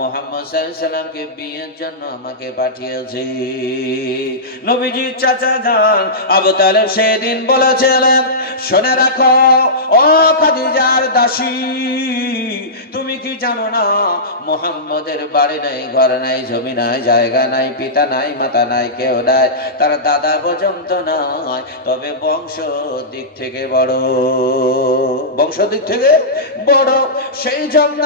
মুহাম্মদ সাল্লাল্লাহু আলাইহি সাল্লামকে বিয়ের জন্য আমাকে পাঠিয়েছে। নবীজির চাচা যান আবু তালেব সেদিন বলেছিলেন, শুনে রাখো ও খাদিজার দাসী, তুমি কি জানো না মুহাম্মদের বাড়ি নাই, ঘর নাই, জমি নাই, জায়গা নাই, পিতা নাই, মাতা নাই, কেউ নাই, তার দাদা পর্যন্ত নাই, তবে বংশ দিক থেকে বড়, বংশ দিক থেকে বড়। সেই জন্য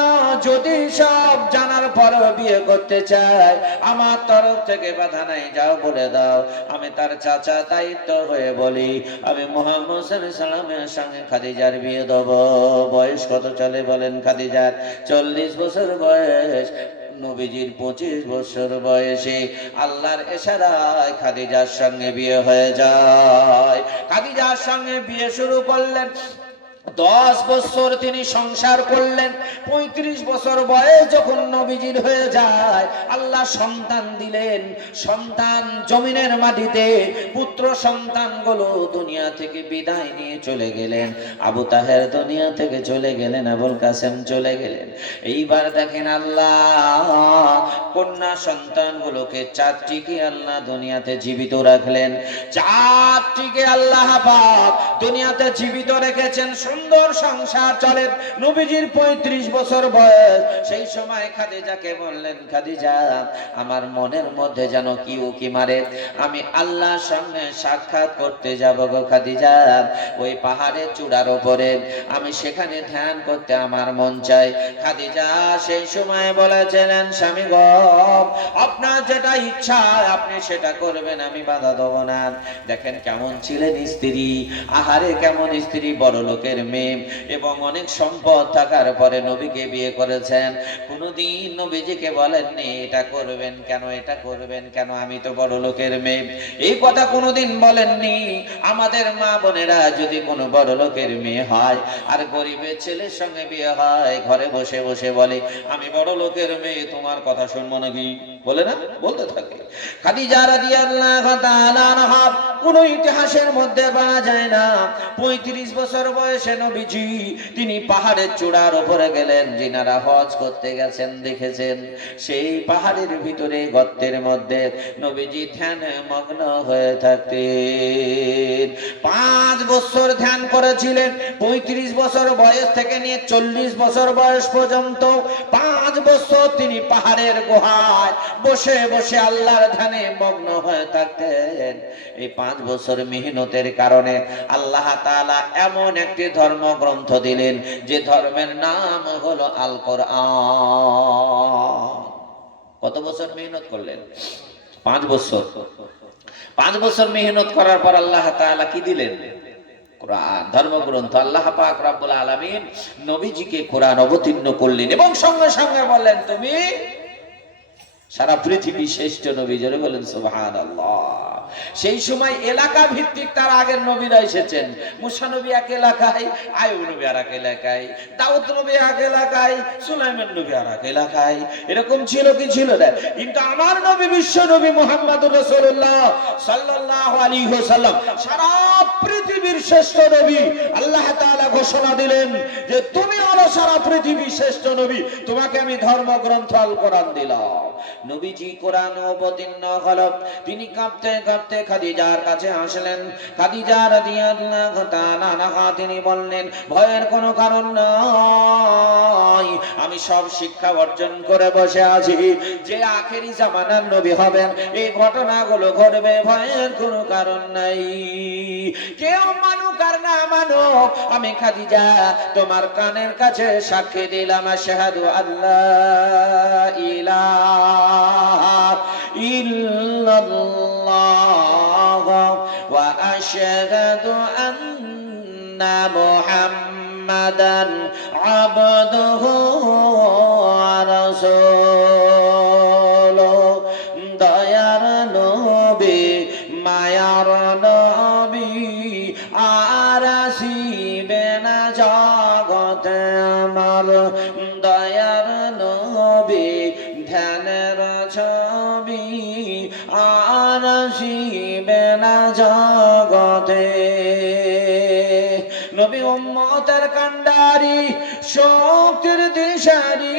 যদি সব জানার পর বিয়ে করতে চায় আমার তরফ থেকে বাধা নাই, যাও বলে দাও। আমি তার চাচা দায়িত্ব হয়ে বলি, আমি মুহাম্মদ সাল্লাল্লাহু আলাইহি সাল্লামের সঙ্গে খাদিজার বিয়ে দেব। বয়স কত চলে বলেন খাদিজার? 40 বছর বয়স। নবীজির 25 বছর বয়সে আল্লাহর ইশারায় খাদিজার সঙ্গে বিয়ে হয়ে যায়। খাদিজার সঙ্গে বিয়ে শুরু করলেন, 10 বছর তিনি সংসার করলেন। 35 বছর বয়স যখন নবীজির হয়ে যায়, আল্লাহ সন্তান দিলেন। সন্তান জমিনের মাটিতে, পুত্র সন্তানগুলো দুনিয়া থেকে বিদায় নিয়ে চলে গেলেন। আবু তাহের দুনিয়া থেকে চলে গেলেন, আবুল কাসেম চলে গেলেন। এইবার দেখেন আল্লাহ কন্যা সন্তানগুলোকে 4টিকে আল্লাহ দুনিয়াতে জীবিত রাখলেন। 4টিকে আল্লাহ পাক দুনিয়াতে জীবিত রেখেছেন। সুন্দর সংসার চলে। নবীজির 35 বছর বয়স। সেই সময় খাদিজাকে বললেন, খাদিজা আমার মনের মধ্যে যেন কি উকি মারে, আমি আল্লাহর সঙ্গে সাক্ষাৎ করতে যাব গো খাদিজা। ওই পাহাড়ের চূড়ার উপরে আমি সেখানে ধ্যান করতে আমার মন চায়। খাদিজা সেই সময় বলেছিলেন, স্বামী গো আপনার যেটা ইচ্ছা আপনি সেটা করবেন, আমি বাধা দেব না। দেখেন কেমন ছিলেন স্ত্রী, আহারে কেমন স্ত্রী, বড় লোকের মেয়ে এবং অনেক সম্পদ থাকার পরে নবীকে বিয়ে করেছেন। কোনদিন নবীজিকে বলেননি এটা করবেন কেন, এটা করবেন কেন, আমি তো বড় লোকের মেয়ে, এই কথা কোনদিন বলেননি। আমাদের মা বোনেরা যদি কোনো বড় লোকের মেয়ে হয় আর গরিবের ছেলের সঙ্গে বিয়ে হয়, ঘরে বসে বসে বলে আমি বড় লোকের মেয়ে, তোমার কথা শুনবো নাকি, বলে না, বলতে থাকে। খাদিজা রাদিয়াল্লাহু তাআলা আনহা কোন ইতিহাসের মধ্যে পাওয়া যায় না। 35 বছর বয়সে নবীজি তিনি পাহাড়ের চূড়ার উপরে গেলেন। যিনারা হজ করতে গেছেন দেখেছেন, সেই পাহাড়ের ভিতরে গর্তের মধ্যে নবীজি ধ্যানে মগ্ন হয়ে থাকতেন। 5 বছর ধ্যান করেছিলেন। 35 বছর বয়স থেকে নিয়ে 40 বছর বয়স পর্যন্ত 5 বছর তিনি পাহাড়ের গুহায় বসে বসে আল্লাহর ধ্যানে মগ্ন হয়ে থাকতেন। এই 5 বছর মেহনতের কারণে আল্লাহ তাআলা এমন একটি ধর্মগ্রন্থ দিলেন যে ধর্মের নাম হলো আল কোরআন। কত বছর মেহনত করলেন? 5 বছর। 5 বছর মেহনত করার পর আল্লাহ তাআলা কি দিলেন? কোরআন, ধর্মগ্রন্থ। আল্লাহ পাক রব্বুল আলামিন নবীজিকে কোরআন অবতীর্ণ করলেন এবং সঙ্গে সঙ্গে বললেন তুমি সারা পৃথিবী শ্রেষ্ঠ নবী। জোরে বলেন সুবহানাল্লাহ। সেই সময় এলাকা ভিত্তিক তার আগের নবীরা এসেছেন। মুসা নবী এক এলাকায়, আইয়ুব নবী আর এক এলাকায়, দাউদ নবী এক এলাকায়, সুলাইমান নবী আর এক এলাকায়। এরকম ছিল কি ছিল না? কিন্তু আমার নবী বিশ্ব নবী মুহাম্মদুর রাসূলুল্লাহ সাল্লাল্লাহু আলাইহি ওয়াসাল্লাম সারা পৃথিবীর শ্রেষ্ঠ নবী। আল্লাহ তাআলা ঘোষণা দিলেন যে তুমি হলো সারা পৃথিবীর শ্রেষ্ঠ নবী, তোমাকে আমি ধর্মগ্রন্থ আল কোরআন দিলাম। নবীজি কোরআন অবতীর্ণ হলো। তিনি কাঁপতে কাঁপতে খাদিজার কাছে আসলেন। খাদিজা রাদিয়াল্লাহু তাআলা আনহা তিনি বললেন, ভয়ের কোনো কারণ নাই, আমি সব শিক্ষা অর্জন করে বসে আছি। যে আখেরি জামানার নবী হবেন এই ঘটনাগুলো ঘটবে, ভয়ের কোনো কারণ নাই। কেউ মানুক আর না মানুক, আমি খাদিজা তোমার কানের কাছে সাক্ষী দিলাম, আশহাদু আল্লাহ ইলাহা ইল্লাল্লাহ ওয়া আশহাদু আন্না মুহাম্মাদান আবদুহু ওয়া রাসূলুহু। দয়ার নবী, মায়ার নবী, আর আসিবে না জগতে আমার। দয়ার নবী, ধ্যানের ছবি, আর আসিবে না জগতে। নবী উম্মতের কান্ডারি, শক্তির দিশারি।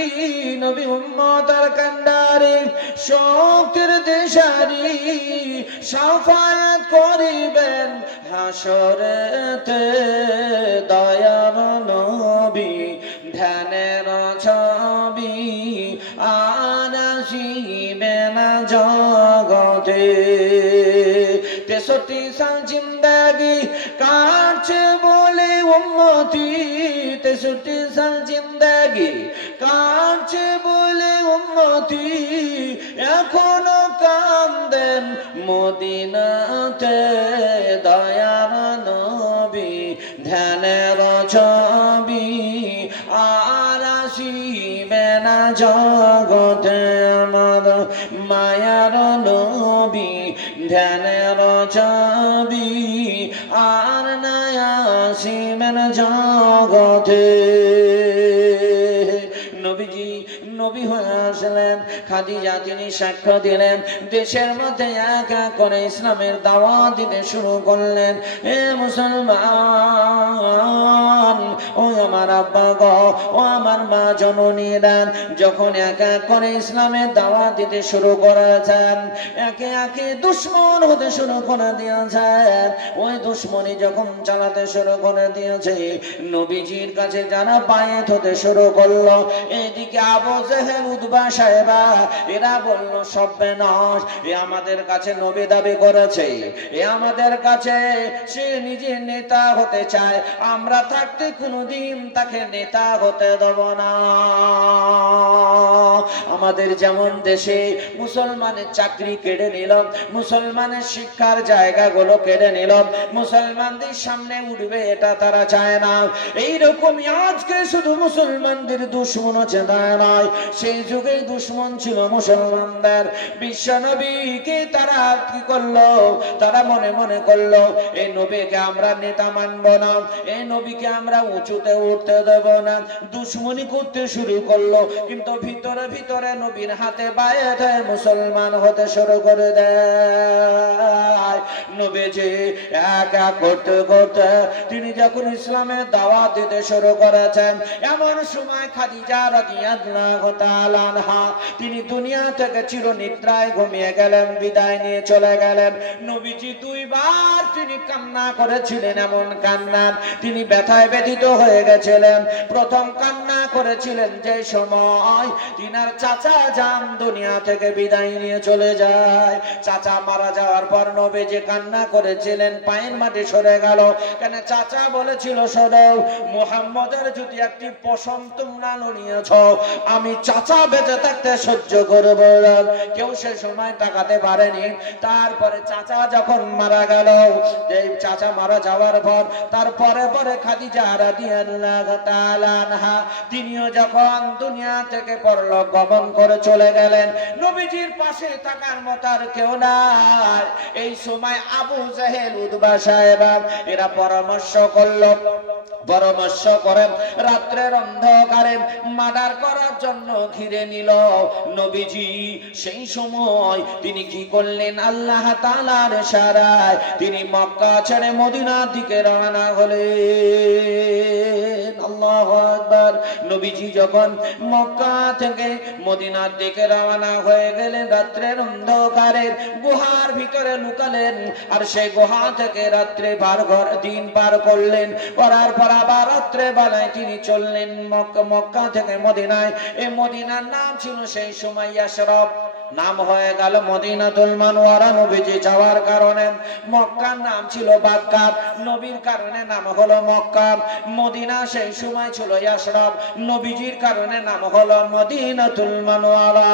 নবী উম্মতের কান্ডারি, শক্তির দিশারি। শাফায়াত করিবেন হাসরেতে। দয়ার নবী, ধ্যানের ছবি, আর আসিবে না জগতে। 63 সাল জিন্দেগি কাটছে বলে উম্মতি, 63 সাল জিন্দেগি কাটছে বলে উম্মতি। এখনো কান্দেন মদিনাতে। দয়ার নবী, ধ্যানের ছবি, আর আসিবে না জগতে আমার। মায়ার নবী, ধ্যানের ছবি, আর না আসিবে না জগতে। নবীজি নবী হয়ে আসলেন। খাদিজা তিনি সাক্ষ্য দিলেন, দেশের মধ্যে এক এক করে ইসলামের দাওয়াত দিতে শুরু করলেন। এ মুসলমান, ও আমার আব্বা গো, ও আমার মা জননীরা, যখন এক এক করে ইসলামের দাওয়াত দিতে শুরু করেছেন, একে একে দুশ্মন হতে শুরু করে দিয়েছেন। ওই দুশ্মনী যখন চালাতে শুরু করে দিয়েছে, নবীজির কাছে যারা বায়েত হতে শুরু করলো, এদিকে আবু জেহেল উতবা সাহেবা এরা বলল সর্বনাশ, এ আমাদের কাছে নবী দাবি করেছে, এ আমাদের কাছে সে নিজে নেতা হতে চায়, আমরা থাকতে কোনোদিন তাকে নেতা হতে দেব না। আমাদের যেমন দেশে মুসলমানের চাকরি কেড়ে নিল, মুসলমানের শিক্ষার জায়গাগুলো কেড়ে নিল, মুসলমানদের সামনে উঠবে এটা তারা চায় না। এইরকমই আজকে শুধু মুসলমানদের দুশ্মন হচ্ছে তা নয়, সেই যুগে দুশ্মন ছিল মুসলমানদের। বিশ্ব নবীকে তারা কি করলো, তারা মনে মনে করলো এই নবীকে আমরা নেতা মানব না, এই নবীকে আমরা উঁচুতে উঠতে দেব না, দুশ্মনী করতে শুরু করলো। কিন্তু ভিতরে ভিতরে নবীর হাতে বায়াত হয়ে মুসলমান হতে শুরু করে দেয়। নবীজি এক এক করতে করতে তিনি যখন ইসলামের দাওয়াত দিতে শুরু করেছেন, এমন সময় খাদিজা রাদিয়াল্লাহু তাআলা আনহা তিনি দুনিয়া থেকে চিরনিদ্রায় ঘুমিয়ে গেলেন, বিদায় নিয়ে চলে গেলেন। নবীজি দুইবার তিনি কান্না করেছিলেন, এমন কান্না তিনি ব্যথায় ব্যথিত হয়ে গেছিলেন। প্রথম কান্না করেছিলেন যে সময় তিনার চাচা যান দুনিয়া থেকে বিদায় নিয়ে চলে যায়। চাচা মারা যাওয়ার পর নবীজি কান্না করেছিলেন, পায়ের মাটি সরে গেল। কেন? চাচা বলেছিল, শোনো, মুহাম্মদের যদি একটি পশম তোমরা নিয়েছ, আমি চাচা বেঁচে থাকতে সহ্য করব। কেউ সে সময় তাকাতে পারেনি। তারপরে চাচা যখন মারা গেল, এই চাচা মারা যাওয়ার পর তারপরে পরে খাদিজা রাদিয়াল্লাহু তাআলা আনহা তিনিও যখন দুনিয়া থেকে পরলোক গমন করে চলে গেলেন, নবীজির পাশে থাকার মতো আর কেউ নাই। এই সময় আবু জেহেল উতবা সাহেবা এরা পরামর্শ করেন রাত্রের অন্ধকারে মার্ডার করার জন্য ঘিরে নিল নবীজি। সেই সময় তিনি কি করলেন, আল্লাহ তাআলার ইশারায় তিনি মক্কা ছেড়ে মদিনার দিকে রওনা হলেন। আল্লাহু আকবার। নবীজি যখন মক্কা থেকে মদিনার দিকে রওনা হয়ে গেলেন, রাত্রের অন্ধকারে গুহার ভিতরে লুকালেন, আর সেই গুহা থেকে রাত্রে দিন পার করলেন। করার পর আবার রাত্রে বেলায় তিনি চললেন মক্কা থেকে মদিনায়। এই মদিনার নাম ছিল সেই সময় ইয়াসরব, নাম হয়ে গেল মদিনাতুল মুনাওয়ারা। নবীজি যাওয়ার কারণে মক্কার নাম ছিল বাগদাদ, নবীর কারণে নাম হলো মক্কা। মদিনা সেই সময় ছিল ইয়াসরব, নবীজির কারণে নাম হলো মদিনাতুল মুনাওয়ারা।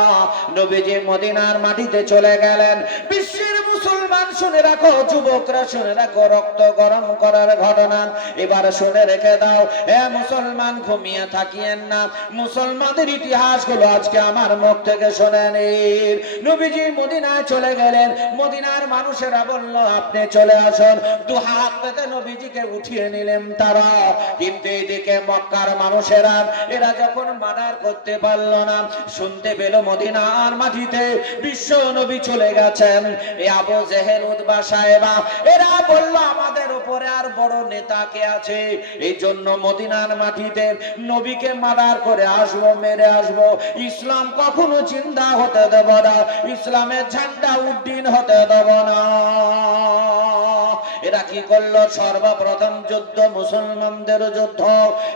নবীজি মদিনার মাটিতে চলে গেলেন। বিশ্বের মুসলমান শুনে রাখো, যুবকরা শুনে রাখো, রক্ত গরম করার ঘটনা এবার শুনে রেখে দাও। এ মুসলমান, ঘুমিয়ে থাকিয়েন না, মুসলমানদের ইতিহাসগুলো আজকে আমার মুখ থেকে শুনে নিন। নবীজি মদিনায় চলে গেলেন। মদিনার মানুষেরা বলল, আপনি চলে আসুন। দু হাত পেতে নবীজিকে উঠিয়ে নিলেন তারা। কিন্তু এদিকে মক্কার মানুষেরা এরা যখন মার্ডার করতে পারল না, শুনতে পেল মদিনার মাটিতে বিশ্ব নবী চলে গেছেন, এই আবু জেহেল উতবা সাহেবা এরা বলল, আমাদের উপরে আর বড় নেতা কে আছে? এই জন্য মদিনার মাটিতে নবীকে মার্ডার করে আসবো, মেরে আসবো। ইসলাম কখনো জিন্দা হতে দেব না, ইসলামের ঝান্ডা উড্ডীন হতে দেব না। এরা কি করলো? সর্বপ্রথম যুদ্ধ মুসলমানদের যুদ্ধ।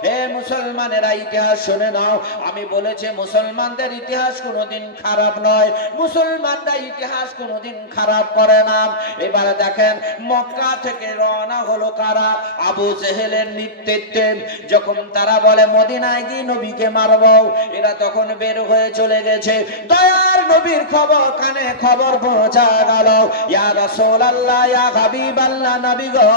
হে মুসলমানেরা, ইতিহাস শুনে নাও। আমি বলেছি মুসলমানদের ইতিহাস কোনোদিন খারাপ নয়, মুসলমানরা ইতিহাস কোনোদিন খারাপ করে না। এবারে দেখেন, মক্কা থেকে রওনা হলো কারা? আবু জেহেলের নেতৃত্বে। যখন তারা বলে মদিনায় গিয়ে নবীকে মারব, এরা তখন বের হয়ে চলে গেছে। দয়ার নবীর খবর কানে খবর পৌঁছা গেল, ইয়া রাসূলুল্লাহ, ইয়া হাবিবাল্লাহ, নবী গো,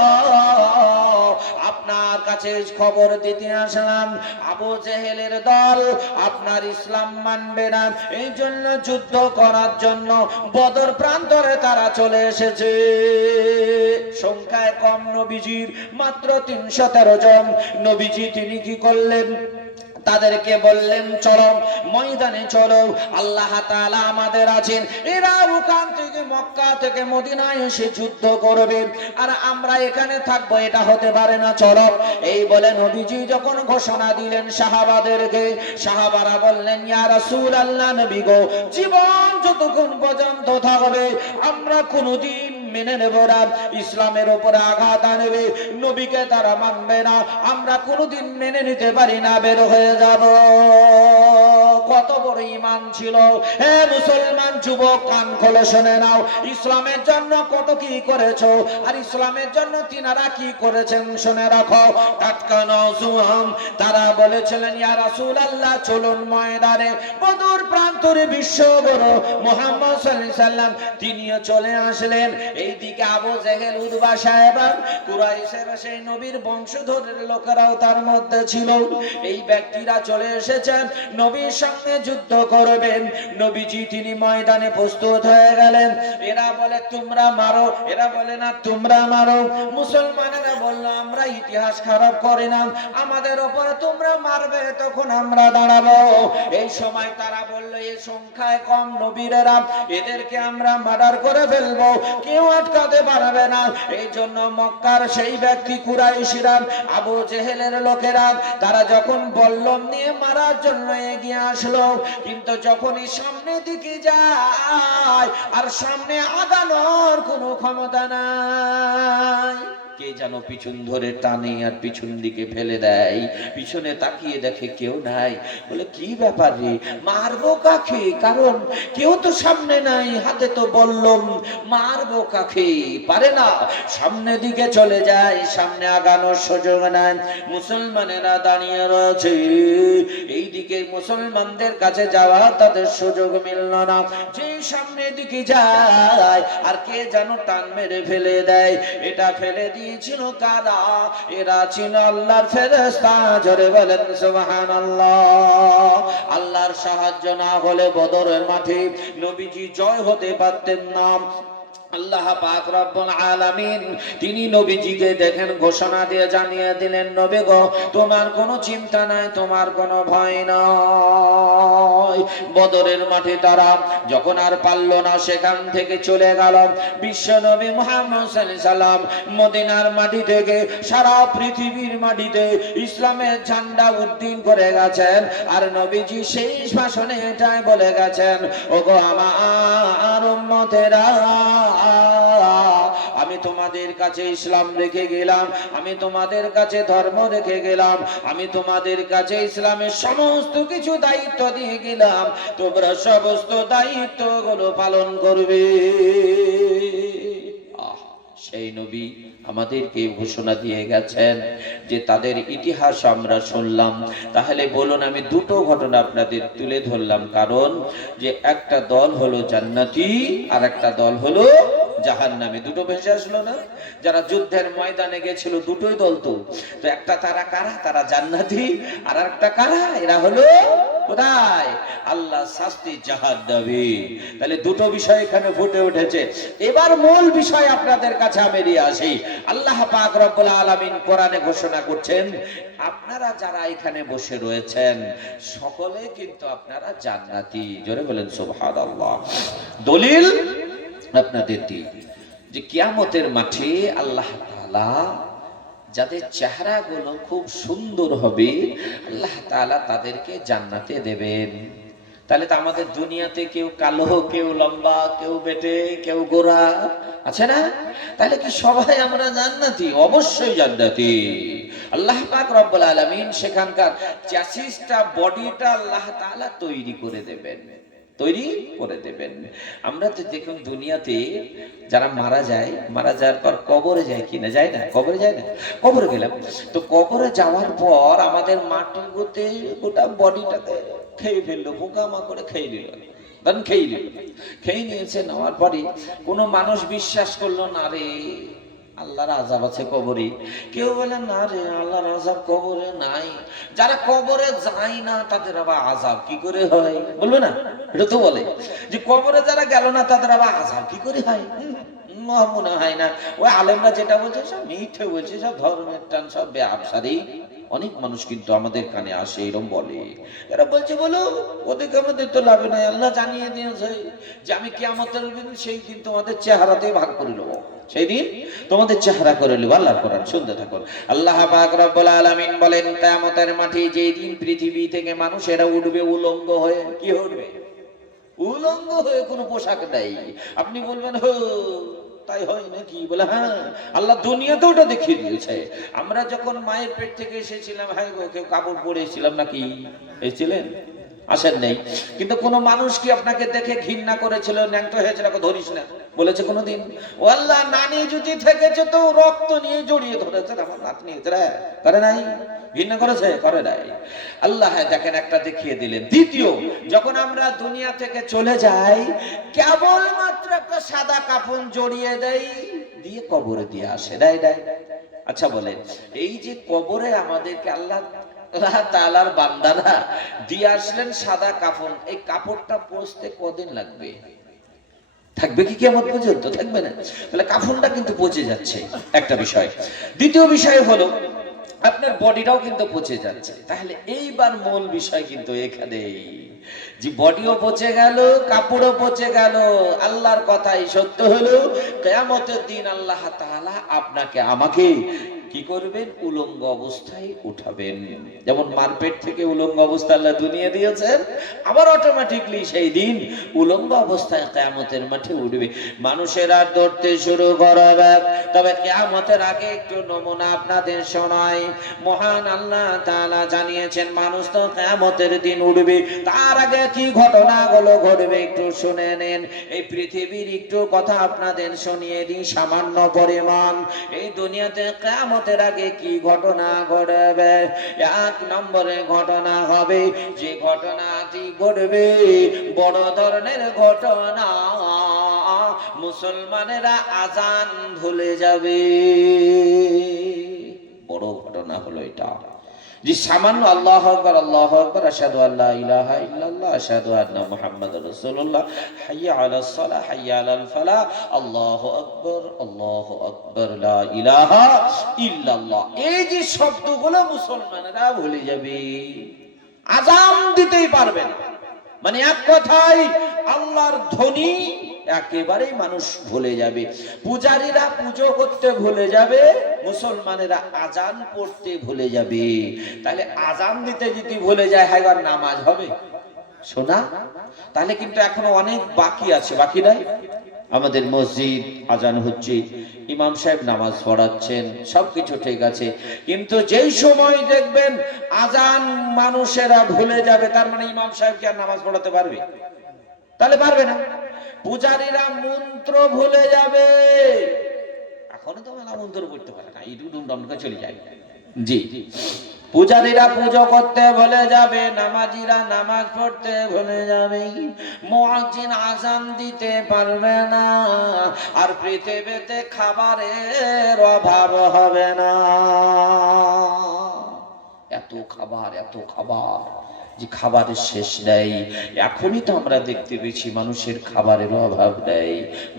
আপনার কাছে খবর দিতে আসলাম, আবু জেহেলের দল আপনার ইসলাম মানবে না, এই জন্য যুদ্ধ করার জন্য বদর প্রান্তরে তারা চলে এসেছে। সংখ্যায় কম নবীজির, মাত্র 313 জন। নবীজি তিনি কি করলেন? তাদেরকে বললেন চলো ময়দানে চলো, আল্লাহ তাআলা আমাদের আছেন, এরা ওখান থেকে মক্কা থেকে মদিনায় এসে যুদ্ধ করবে আর আমরা এখানে থাকবো, এটা হতে পারে না, চলো। এই বলে নবীজি যখন ঘোষণা দিলেন সাহাবাদেরকে, সাহাবারা বললেন ইয়া রাসূলুল্লাহ, নবী গো, জীবন যতক্ষণ পর্যন্ত থাকবে আমরা কোনোদিন মেনে নেব না, ইসলামের উপরে আঘাত আনবে, নবীকে তারা মানবে না, আমরা কোনোদিন মেনে নিতে পারি না, বের হয়ে যাব। কত বড় ঈমান ছিল! হে মুসলমান যুবক, কান খোলে শুনে নাও, ইসলামের জন্য কত কি করেছো আর ইসলামের জন্য তিনারা কি করেছেন শুনে রাখো। টাটকা নওজোয়ান তারা বলেছিলেন ইয়া রাসূলুল্লাহ, চলুন ময়দানে। বদর প্রান্তরে বিশ্বগুরু মুহাম্মদ সাল্লাল্লাহু আলাইহি সাল্লাম তিনিও চলে আসলেন। এইদিকে আবু জেহেল, উতবা সাহেবা, কুরাইশের সেই নবীর বংশধরের লোকেরাও তার মধ্যে ছিল। এই ব্যক্তিরা চলে এসেছেন নবীর সঙ্গে যুদ্ধ করবেন। নবীজি তিনি ময়দানে প্রস্তুত হয়ে গেলেন। এরা বলে তোমরা মারো, এরা বলে না তোমরা মারো। মুসলমানেরা বলল আমরা ইতিহাস খারাপ করি না, আমাদের উপরে তোমরা মারবে তখন আমরা দাঁড়াবো। এই সময় তারা বলল এই সংখ্যায় কম নবীরেরা, এদেরকে আমরা মার্ডার করে ফেলবো, কেউ আটকাতে পারবে না। এই জন্য মক্কার সেই ব্যক্তি কুরাইশরা, আবু জেহেলের লোকেরা, তারা যখন বল্লম নিয়ে মারার জন্য এগিয়ে আসলো, কিন্তু যখনই সামনের দিকে যায় আর সামনে আগানোর কোনো ক্ষমতা নাই, কে যেন পিছন ধরে টানে আর পিছন দিকে ফেলে দেয়। পিছনে তাকিয়ে দেখে কেউ নাই, বলে কি ব্যাপার রে, মারবো কাকে, কারণ কেউ তো সামনে নাই, হাতে তো বললাম, মারবো কাকে, পারে না। সামনে দিকে চলে যায়, সামনে আগানোর সুযোগ নাই। মুসলমানেরা দাঁড়িয়ে রয়েছে, এই দিকে মুসলমানদের কাছে যাওয়া তাদের সুযোগ মিলল না। যে সামনের দিকে যায় আর কে যেন টান মেরে ফেলে দেয়। এটা ফেলে দিয়েছিল কারা? এরা ছিল আল্লাহর ফেরেশতা। জোরে বলেন সুবহানাল্লাহ। আল্লাহর সাহায্য না হলে বদরের মাঠে নবীজি জয় হতে পারতেন না। আল্লাহ পাক রব্বুল আলামিন তিনি নবীজিকে দেখেন ঘোষণা দিয়ে জানিয়ে দিলেন, নবী গো, তোমার কোনো চিন্তা নাই, তোমার কোনো ভয় নাই। বদরের মাঠে তারা যখন আর পারল না, সেখান থেকে চলে গেল। বিশ্ব নবী মুহাম্মদ সাল্লাল্লাহু আলাইহি সাল্লাম মদিনার মাটি থেকে সারা পৃথিবীর মাটিতে ইসলামের ঝান্ডা উড্ডীন করে গেছেন। আর নবীজি সেই ভাষণে এটাই বলে গেছেন, ওগো আমার উম্মতেরা, আমি তোমাদের কাছে ইসলাম রেখে গেলাম, আমি তোমাদের কাছে ধর্ম রেখে গেলাম, আমি তোমাদের কাছে ইসলামের সমস্ত কিছু দায়িত্ব দিয়ে গেলাম, তোমরা সমস্ত দায়িত্বগুলো পালন করবে। সেই নবী আমাদেরকে ঘোষণা দিয়ে গেছেন যে তাদের ইতিহাস আমরা শুনলাম। তাহলে বলুন, আমি দুটো ঘটনা আপনাদের তুলে ধরলাম, কারণ যে একটা দল হলো জান্নাতি আর একটা দল হলো জাহান্নামী। দুটো ভেসে আসলো না? যারা যুদ্ধের ময়দানে গেছিল দুটোই দল, তো একটা তারা কারা? তারা জান্নাতি। আর একটা কারা? এরা হলো কোথায়? আল্লাহ শাস্তি জাহান্নামী। তাহলে দুটো বিষয় এখানে ফুটে উঠেছে। এবার মূল বিষয় আপনাদের কাছে আমি নিয়ে আসি। আল্লাহ পাক রব্বুল আলামিন কোরআনে ঘোষণা করছেন, আপনারা যারা এখানে বসে রয়েছেন সকলে কিন্তু আপনারা জান্নাতি। জোরে বলেন সুবহানাল্লাহ। দলিল আপনাদের দিন যে কিয়ামতের মাঠে আল্লাহ তাআলা যাদের চেহারাগুলো খুব সুন্দর হবে, আল্লাহ তাআলা তাদেরকে জান্নাতে দেবেন। তাহলে তো আমাদের দুনিয়াতে কেউ কালো, কেউ লম্বা, কেউ বেটে, কেউ গোরা আছে না? তাহলে কি সবাই আমরা জান্নাতি? অবশ্যই জান্নাতি। আল্লাহ পাক রব্বুল আলামিন সেখানকার চ্যাসিসটা, বডিটা আল্লাহ তাআলা তৈরি করে দেবেন, তৈরি করে দেবেন। আমরা তো দেখুন দুনিয়াতে যারা মারা যায়, মারা যাওয়ার পর কবরে যায় কিনা, যায় না? কবরে যায় না? কবরে গেলাম তো, কবরে যাওয়ার পর আমাদের মাটি গোতে গোটা বডিটাকে খেয়ে ফেললো, পোকামাকড়ে খেয়ে নিল, খেয়ে নিয়েছে। নেওয়ার পরে কোনো মানুষ বিশ্বাস করলো না রে আল্লাহর আযাব আছে কবরে। কেউ বলে না রে আল্লাহর আযাব কবরে নাই। যারা কবরে যায় না তাদের আবার আযাব কি করে হয়? বলবো না? এটা তো বলে যে কবরে যারা গেল না তাদের আবার আযাব কি করে হয়? মনে হয় না। ওই আলেমরা যেটা বলছে সব মিথ্যে বলছে, সব ধর্মের টান, সব ব্যবসায়ী অনেক মানুষ কিন্তু আমাদের কানে আসে, এরকম বলে, এরা বলছে বলো ওদেরকে আমাদের তো লাভ নাই, আল্লাহ জানিয়ে দিয়েছে যে আমি কিয়ামতের দিন সেই দিন তোমাদের চেহারাতে ভাগ করে নেবো, সেই দিন তোমাদের চেহারা করে নেবো। আল্লাহর কোরআন শুনতে থাকুন। আল্লাহ পাক রব্বুল আলামিন বলেন কিয়ামতের মাঠে যেই দিন পৃথিবী থেকে মানুষেরা উঠবে উলঙ্গ হয়ে। কি উঠবে? উলঙ্গ হয়ে, কোনো পোশাক নেই। আপনি বলবেন হো তাই হয় নাকি? বলে হ্যাঁ, আল্লাহ দুনিয়াতে ওটা দেখিয়ে দিয়েছে। আমরা যখন মায়ের পেট থেকে এসেছিলাম, হ্যাঁ গো, কেউ কাপড় পরেছিলাম নাকি? এসেছিলেন? আসেন নেই। কিন্তু কোন মানুষ কি আপনাকে দেখে ঘৃণা করেছিল, ন্যাংটো হয়েছিল, ধরিস না বলেছে কোনোদিন? ও আল্লাহ, নানি যদি থেকেছে তো রক্ত নিয়ে জড়িয়ে ধরেছে, আমার নাতনি করে নাই? ঘৃণা করেছে? করে নাই। আল্লাহ দেখেন একটা দেখিয়ে দিলেন। দ্বিতীয়, যখন আমরা দুনিয়া থেকে চলে যাই, কেবলমাত্র একটা সাদা কাফন জড়িয়ে দেয়, দিয়ে কবরে দিয়ে আসে, দেয়। আচ্ছা বলেন, এই যে কবরে আমাদেরকে আল্লাহ তাআলার বান্দারা দিয়ে আসলেন সাদা কাফন, এই কাপড়টা পচতে কদিন লাগবে? থাকবে কি কিয়ামত পর্যন্ত? থাকবে না। তাহলে কাফনটা কিন্তু পচে যাচ্ছে, একটা বিষয়। দ্বিতীয় বিষয় হলো আপনার বডিটাও কিন্তু পচে যাচ্ছে। তাহলে এইবার মূল বিষয় কিন্তু এখানে, যে বডিও পচে গেল, কাপড়ও পচে গেল, আল্লাহর কথাই সত্য হলো, কিয়ামতের দিন আল্লাহ তাআলা আপনাকে আমাকে কি করবেন? উলঙ্গ অবস্থায় উঠাবেন। যেমন মারপেট থেকে উলঙ্গ অবস্থা আল্লাহ দুনিয়া দিয়েছেন, আবার অটোমেটিকলি সেই দিন উলঙ্গ অবস্থায় কিয়ামতের মাঠে উঠবে। মানুষেরা দৌড়তে শুরু করবে। তবে কিয়ামতের আগে একটু নমুনা আপনাদের শোনাই। মহান আল্লাহ তাআলা জানিয়েছেন মানুষ তো কিয়ামতের দিন উঠবে, তার আগে কি ঘটনাগুলো ঘটবে একটু শুনে নেন। এই পৃথিবীর একটু কথা আপনাদের শুনিয়ে দিই সামান্য পরিমাণ। এই দুনিয়াতে কিয়ামতের আগে কি ঘটনা ঘটবে? এক নম্বরে ঘটনা হবে, যে ঘটনাটি ঘটবে বড় ধরনের ঘটনা, মুসলমানেরা আজান ভুলে যাবে। বড় ঘটনা হলো এটা, যে সামান্য আল্লাহু আকবার আল্লাহু আকবার আশহাদু আল্লা ইলাহা ইল্লাল্লাহ আশহাদু আন্না মুহাম্মাদুর রাসূলুল্লাহ হাইয়া আলাস সালাহ হাইয়া আলাল ফালাহ আল্লাহু আকবার লা ইলাহা ইল্লাল্লাহ, এই যে শব্দগুলো মুসলমানেরা ভুলে যাবে, আযান দিতেই পারবে না। মানে এক কথায় আল্লাহর ধ্বনি একেবারেই মানুষ ভুলে যাবে। পূজারীরা পুজো করতে ভুলে যাবে, মুসলমানেরা আজান পড়তে ভুলে যাবে। তাহলে আজান দিতে যদি ভুলে যায়, হ্যাঁ নামাজ হবে শোনা? তাহলে কিন্তু এখনো অনেক বাকি আছে, বাকি নাই? আমাদের মসজিদ আজান হচ্ছে, ইমাম সাহেব নামাজ পড়াচ্ছেন, সবকিছু ঠিক আছে, কিন্তু যেই সময় দেখবেন আজান মানুষেরা ভুলে যাবে, তার মানে ইমাম সাহেব কি আর নামাজ পড়াতে পারবে? তাহলে পারবে না। পূজারীরা মন্ত্র ভুলে যাবে, এখনো তো মেলা মন্ত্র পড়তে পারে না, এই ডুমডুম চলে যায়। জি, পূজারীরা পুজো করতে ভুলে যাবে, নামাজিরা নামাজ পড়তে ভুলে যাবে, মুয়াজ্জিন আযান দিতে পারবে না, আর পৃথিবীতে খাবারের অভাব হবে না। এত খাবার, এত খাবার, যে খাবারের শেষ নেই। এখনই তো আমরা দেখতে পেয়েছি মানুষের খাবারের অভাব নেই,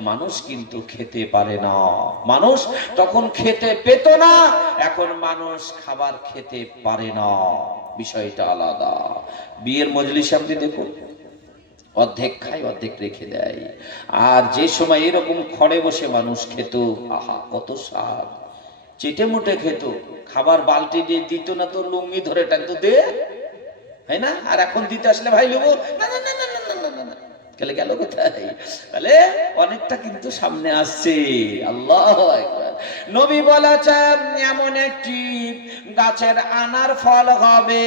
মানুষ কিন্তু খেতে পারে না। মানুষ তখন খেতে পেত না, এখন মানুষ খাবার খেতে পারে না, বিষয়টা আলাদা। বিয়ের মজলিসে আপনি দেখুন, অর্ধেক খায় অর্ধেক রেখে দেয়। আর যে সময় এরকম খড়ে বসে মানুষ খেত, আহা কত স্বাদ, চেটে মুটে খেত, খাবার বালতি দিয়ে দিত না তো লুঙ্গি ধরে টানতো, দে, হয় না? আর এখন দিতে আসলে ভাই লোবো না না না না না না না না, গেলে গেল কোথায়? তাহলে অনেকটা কিন্তু সামনে আসছে। আল্লাহু আকবার। নবী বলেছেন এমন একটি গাছের আনার ফল হবে,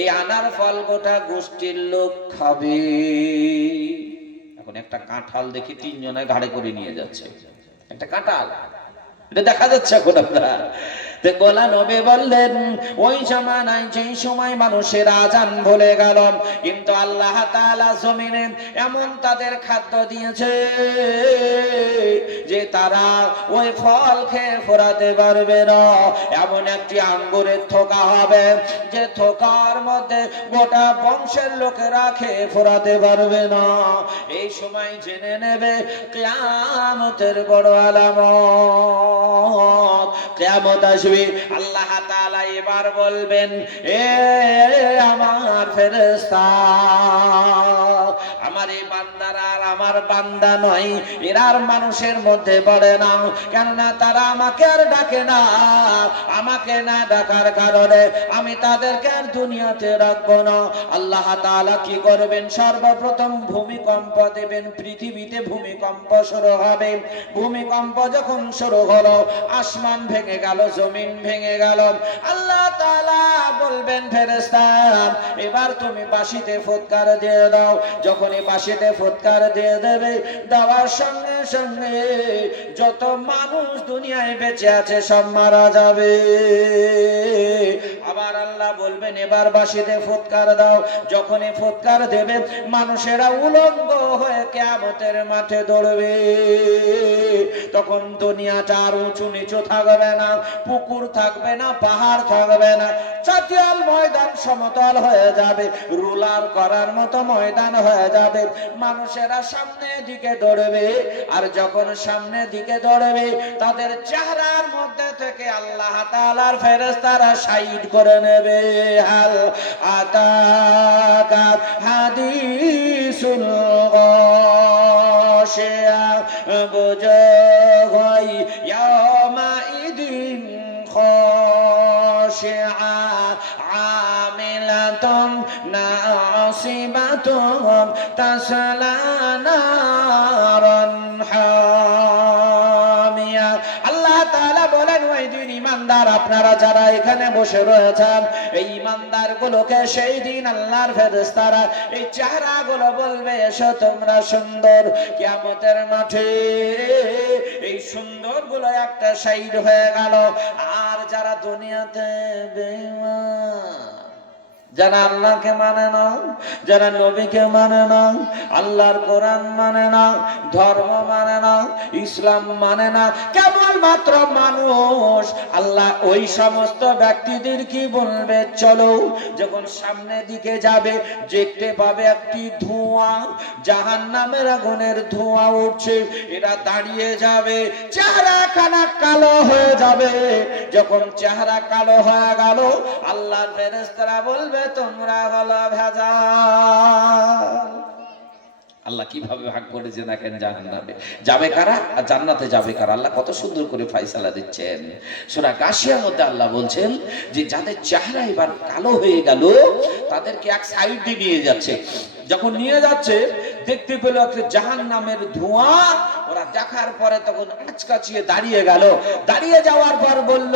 এই আনার ফল গোটা গোষ্ঠীর লোক খাবে। এখন একটা কাঁঠাল দেখি তিনজনে ঘাড়ে করে নিয়ে যাচ্ছে, একটা কাঁঠাল, এটা দেখা যাচ্ছে এখন আপনার। গোলা নবী বললেন ওই জামানায় যেই সময় মানুষের আজান ভুলে গেল, কিন্তু আল্লাহ তাআলা জমিনে এমন তাদের খাদ্য দিয়েছে যে তারা ওই ফল খেয়ে ফোরাতে পারবে না। এমন একটি আঙ্গুরের থোকা হবে, যে থোকার মধ্যে গোটা বংশের লোকেরা খেয়ে ফোরাতে পারবে না। এই সময় জেনে নেবে কিয়ামতের বড় আলামত। কিয়ামত আসবে, আল্লাহ তাআলা এবার বলবেন, এ আমার ফেরেশতা, আমার এই বান্দারা আর আমার বান্দা নয়, এরা আর মানুষের মধ্যে পড়ে না, কেননা তারা আমাকে আর ডাকে না। আমাকে না ডাকার কারণে আমি তাদেরকে আর দুনিয়াতে রাখবো না। আল্লাহ তাআলা কি করবেন? সর্বপ্রথম ভূমিকম্প দেবেন, পৃথিবীতে ভূমিকম্প শুরু হবে। ভূমিকম্প যখন শুরু হলো, আসমান ভেঙে গেল, জমিন ভেঙে গেল। আল্লাহ তাআলা বলবেন, ফেরেশতা এবার তুমি বাঁশিতে ফুৎকার দিয়ে দাও। যখনই বাঁশিতে ফুৎকার দিয়ে দেবে, দেওয়ার সঙ্গে সঙ্গে যত মানুষ দুনিয়ায় বেঁচে আছে সব মারা যাবে। আবার আল্লাহ বলবেন, এবার বাঁশিতে ফুৎকার দাও। যখনই ফুৎকার দেবে, মানুষেরা উলঙ্গ হয়ে কিয়ামতের মাঠে দৌড়বে। তখন দুনিয়াটা আর উঁচু নিচু থাকবে না, পুকুর থাকবে না, পাহাড় থাকবে না, চাটিয়াল ময়দান সমতল হয়ে যাবে, রুলার করার মতো ময়দান হয়ে যাবে। মানুষেরা সামনের দিকে দৌড়বে, আর যখন সামনের দিকে দৌড়বে, তাদের চেহারার মধ্যে থেকে আল্লাহ তাআলার ফেরেশতারা শাহিদ করে নেবে। হাল আতাকা হাদিসুল গাশিয়া বুজুহুন ইয়াওমাইদিন খাশিআ আমিলাতুন নাসিবাতুন তাসলা নারান হামিয়া। আল্লাহ তাআলা বলেন, ওই দিন ঈমানদার আপনারা যারা এখানে বসে রয়েছেন, এই ঈমানদার গুলোকে সেই দিন আল্লাহর ফেরেশতারা এই চেহারাগুলো বলবে, এসো তোমরা সুন্দর। কিয়ামতের মাঠে এই সুন্দর গুলো একটা শাহিদ হয়ে গেল। আর যারা দুনিয়াতে বেঈমান, যারা আল্লাহকে মানে না, যারা নবীকে মানে না, আল্লাহর কোরআন মানে না, ধর্ম মানে না, ইসলাম মানে না, কেবলমাত্র মানুষ, আল্লাহ ওই সমস্ত ব্যক্তিদের কি বলবে? চলো। যখন সামনের দিকে যাবে, দেখতে পাবে একটি ধোঁয়া, জাহান্নামের আগুনের ধোঁয়া উঠছে। এরা দাঁড়িয়ে যাবে, চেহারা খানা কালো হয়ে যাবে। যখন চেহারা কালো হয়ে গেল, আল্লাহর ফেরেশতারা বলবে, তোমরা হলো ভেজাল। আল্লাহ কিভাবে ভাগ করেছে দেখেন, জাহান্নামে যাবে কারা আর জান্নাতে যাবে কারা। আল্লাহ কত সুন্দর করে ফয়সালা দিচ্ছেন। সূরা গাশিয়ার মধ্যে আল্লাহ বলছেন যে যাদের চেহারা এবার কালো হয়ে গেল, তাদেরকে এক সাইড দিয়ে নিয়ে যাচ্ছে। যখন নিয়ে যাচ্ছে, দেখতে পেল একটা জাহান্নামের ধোঁয়া। ওরা দেখার পরে তখন আচকাচিয়ে দাঁড়িয়ে গেল। দাঁড়িয়ে যাওয়ার পর বলল,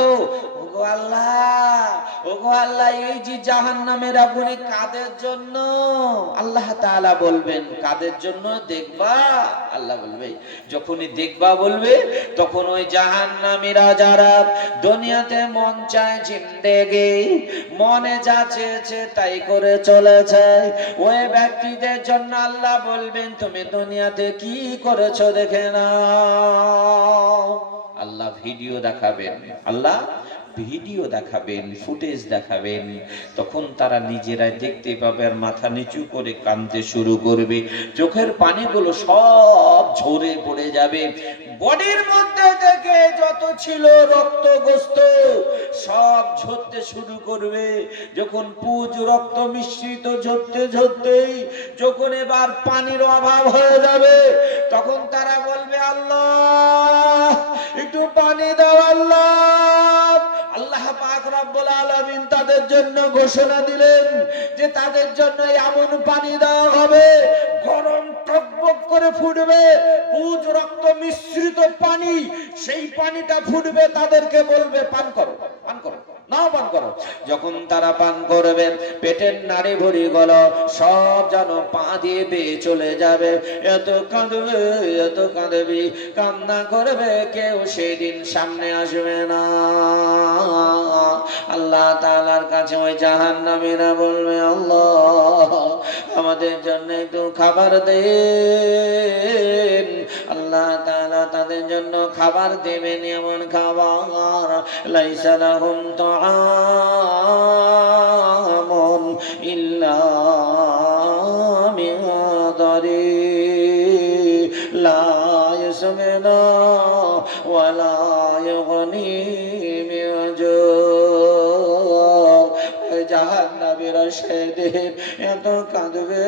ওগো আল্লাহ, ওগো আল্লাহ, এই যে জাহান্নামের আগুনে কাদের জন্য? আল্লাহ তাআলা বলবেন, কাদের জন্য দেখবা? আল্লাহ বলবে, যখনই দেখবা বলবে, তখন ওই জাহান্নামীরা যারা দুনিয়াতে মন চায় জিন্দেগি, মনে যা চেয়েছে তাই করে চলেছে, ওই ব্যক্তিদের জন্য আল্লাহ বলবেন, তুমি দুনিয়াতে কি করেছো দেখে নাও। আল্লাহ ভিডিও দেখাবেন, আল্লাহ ভিডিও দেখাবেন, ফুটেজ দেখাবেন। তখন তারা নিজেরাই দেখতে পাবে আর মাথা নিচু করে কাঁদতে শুরু করবে। চোখের পানিগুলো সব ঝরে পড়ে যাবে। বডির মধ্যে থেকে যত ছিল রক্তগ্রস্ত সব ঝরতে শুরু করবে। যখন পুজ রক্ত মিশ্রিত ঝরতে ঝরতেই যখন এবার পানির অভাব হয়ে যাবে, তখন তারা বলবে, আল্লাহ একটু পানি দাও আল্লাহ। আল্লাহ পাক রব্বুল আলামিন তাদের জন্য ঘোষণা দিলেন যে তাদের জন্য এমন পানি দেওয়া হবে, গরম টকবক করে ফুটবে, পুজ রক্ত মিশ্রিত পানি। সেই পানিটা ফুটবে, তাদেরকে বলবে, পান করো, পান করো, নাও পান করো। যখন তারা পান করবে, পেটের নাড়ি ভুঁড়ি গুলো সব যেন পা দিয়ে বেয়ে চলে যাবে। এত কাঁদবে, এত কাঁদবি, কান্না করবে, কেউ সেদিন সামনে আসবে না। আল্লাহ তাআলার কাছে ওই জাহান্নামীরা বলবে, আল্লাহ আমাদের জন্য একটু খাবার দেন। আল্লাহ তাআলা তাদের জন্য খাবার দেবেন, এমন খাবার লাইসা লাহুম তাআমুন ইল্লা মিন দারি লা ইয়াসমিনা ওয়া ولا يغني من جوع জাহান্নামীরা সেদিন এত কাঁদবে,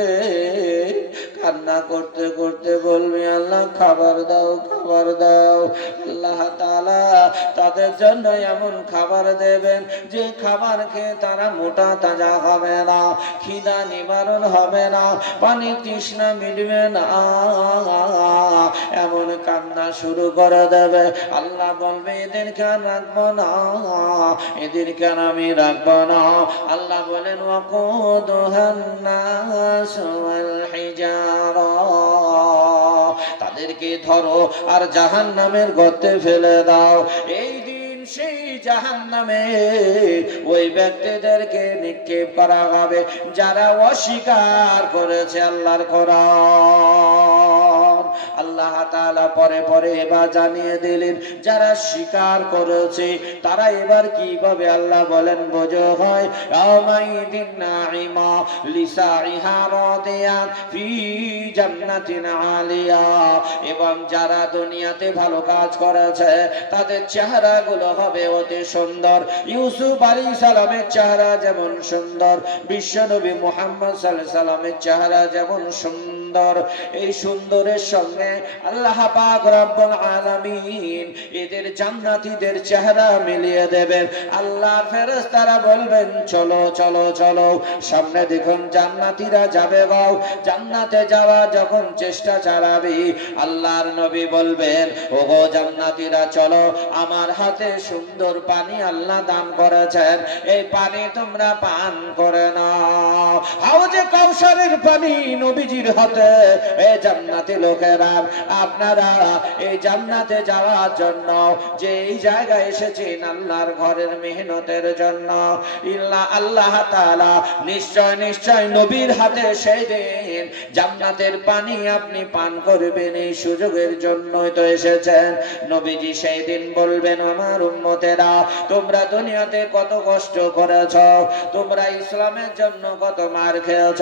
কান্না করতে করতে বলবে আল্লাহ খাবার দাও, খাবার দাও। আল্লাহ তাআলা তাদের জন্য এমন খাবার দেবেন যে খাবার খেয়ে তারা মোটা তাজা হবে না, খিদা নিবারণ হবে না, পানি তৃষ্ণা মিটবে না, এমন কান্না শুরু করে দেবে। আল্লাহ বলবে এদেরকে আর রাখবো না, এদেরকে আর আমি রাখবো না। আল্লাহ বলেন ওয়াকুদুহান নাস ওয়াল হিজারা, তাদেরকে ধরো আর জাহান্নামের গর্তে ফেলে দাও। এই দিন সেই জাহান্নামে ওই ব্যক্তিদেরকে নিক্ষেপ করা হবে যারা অস্বীকার করেছে আল্লাহর কোরআন। আল্লাহ তাআলা পরে পরে এবার জানিয়ে দিলেন যারা স্বীকার করেছে তারা এবার কি পাবে। আল্লাহ বলেন বোঝো হয় ইয়াউমাইদিন নাঈমা লিসাইহা রাদিয়া ফি জান্নাতিন আলিয়া, এবং যারা দুনিয়াতে ভালো কাজ করেছে তাদের চেহারাগুলো হবে অতি সুন্দর। ইউসুফ আলাইহিস সালামের চেহারা যেমন সুন্দর, বিশ্বনবী মুহাম্মদ সাল্লাল্লাহু আলাইহি সাল্লামের চেহারা যেমন সুন্দর, এই সুন্দরের সঙ্গে আল্লাহ পাক রব্বুল আলামিন এদের জান্নাতীদের চেহারা মিলিয়ে দেবেন। আল্লাহর ফেরেশতারা বলবেন চলো চলো চলো, সামনে দেখুন জান্নাতীরা যাবে গো। জান্নাতে যাওয়া যখন চেষ্টা চালাবি আল্লাহর নবী বলবেন ওগো জান্নাতীরা চলো, আমার হাতে সুন্দর পানি আল্লাহ দান করেছেন, এই পানি তোমরা পান করে নাও। হাউজে কাউসারের পানি নবীজির হাতে। এই জান্নাতি লোকেরা আপনারা এই জান্নাতে যাওয়ার জন্য যে এই জায়গায় এসেছেন আল্লাহর ঘরের মেহনতের জন্য, আল্লাহ তাআলা নিশ্চয় নিশ্চয় নবীর হাতে সেই দিন জান্নাতের পানি আপনি পান করবেন, এই সুযোগের জন্যই তো এসেছেন। নবীজি সেই দিন বলবেন আমার উম্মতেরা তোমরা দুনিয়াতে কত কষ্ট করেছ, তোমরা ইসলামের জন্য কত মার খেয়েছ,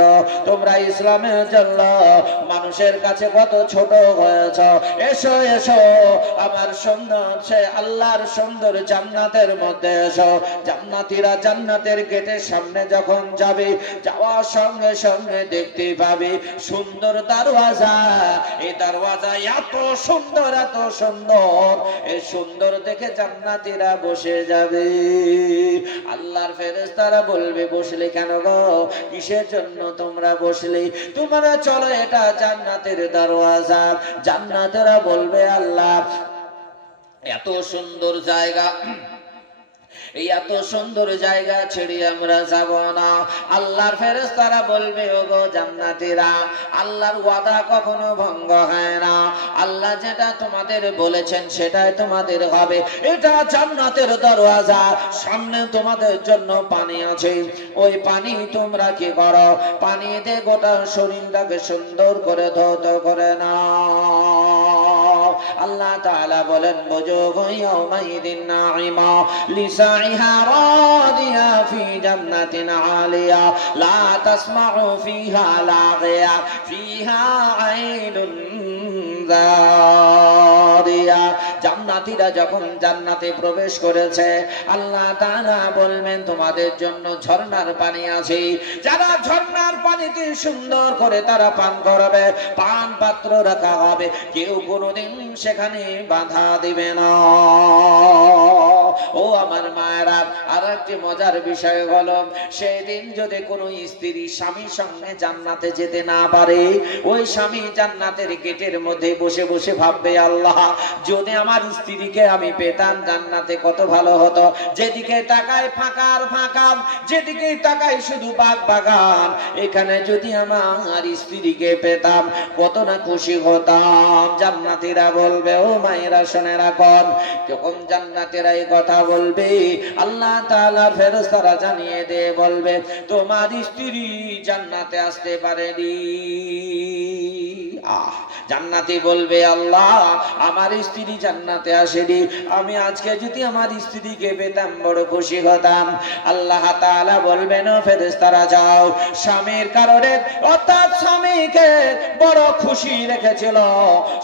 তোমরা ইসলামের জন্য মানুষের কাছে কত ছোট হয়েছ, এসো এসো আমার সুন্দর সে আল্লাহর সুন্দর জান্নাতের মধ্যে এসো। জান্নাতীরা জান্নাতের গেটের সামনে যখন যাবে যাওয়ার সঙ্গে সঙ্গে দেখতে পাবে সুন্দর দরওয়াজা, এই দরওয়াজা এত সুন্দর এত সুন্দর, এই সুন্দর দেখে জান্নাতীরা বসে যাবে। আল্লাহর ফেরেশতারা বলবে বসলে কেন গো, কিসের জন্য তোমরা বসলে? তোমরা চলো এটা জান্নাতের দরওয়াজা। জান্নাতীরা বলবে আল্লাহ এত সুন্দর জায়গা, এই এত সুন্দর জায়গা ছেড়ে আমরা যাব না। আল্লাহর ফেরেশতারা বলবে ওগো জান্নাতীরা আল্লাহর ওয়াদা কখনো ভঙ্গ হয় না, আল্লাহ যেটা তোমাদের বলেছেন সেটাই তোমাদের হবে। এটা জান্নাতের দরওয়াজা, সামনে তোমাদের জন্য পানি আছে, ওই পানি তোমরা কি করো, পানি দিয়ে গোটা শরীরটাকে সুন্দর করে ধৌত করে নাও। আল্লাহ তাআলা বলেন বুজুহুন ইয়াউমাইদিন নাঈমা লিসাইহা রাদিয়া ফি জান্নাতিন আলিয়া লা তাসমাউ ফিহা লাগিয়া ফিহা আইনুন জারিয়া। জান্নাতীরা যখন জান্নাতে প্রবেশ করেছে আল্লাহ তাআলা বলবেন তোমাদের জন্য ঝর্ণার পানি আছে, যারা ঝর্ণার পানিতে সুন্দর করে তারা পান করবে, পান পাত্র রাখা হবে, কেউ কোনোদিন সেখানে বাধা দিবে না। ও আমার মায়েরা, আর একটি মজার বিষয় হলো সেই দিন যদি কোনো স্ত্রী স্বামীর সঙ্গে জান্নাতে যেতে না পারে, ওই স্বামী জান্নাতের গেটের মধ্যে বসে বসে ভাববে আল্লাহ যদি আমার স্ত্রীকে আমি পেতাম জান্নাতে কত ভালো হতো, যেদিকে তাকায় ফাঁকা আর ফাঁকা, যেদিকে তাকায় শুধু বাগ বাগান, এখানে যদি আমার স্ত্রীকে পেতাম কত না খুশি হতাম। জান্নাতীরা বলবে ও মায়েরা শুনে রাখুন, যখন জান্নাতীরা এই কথা বলবে আল্লাহ তাআলার ফেরেশতারা জানিয়ে দিয়ে বলবে তোমার স্ত্রী জান্নাতে আসতে পারেনি। জান্নাতি বলবে আল্লাহ আমার স্ত্রী জান্নাতে আসেনি, আমি আজকে যদি আমার স্ত্রীকে পেতাম বড় খুশি হতাম। আল্লাহ তাআলা বলবেন ও ফেরেশতারা যাও, স্বামীর কারণে অর্থাৎ স্বামীকে বড় খুশি রেখেছিল,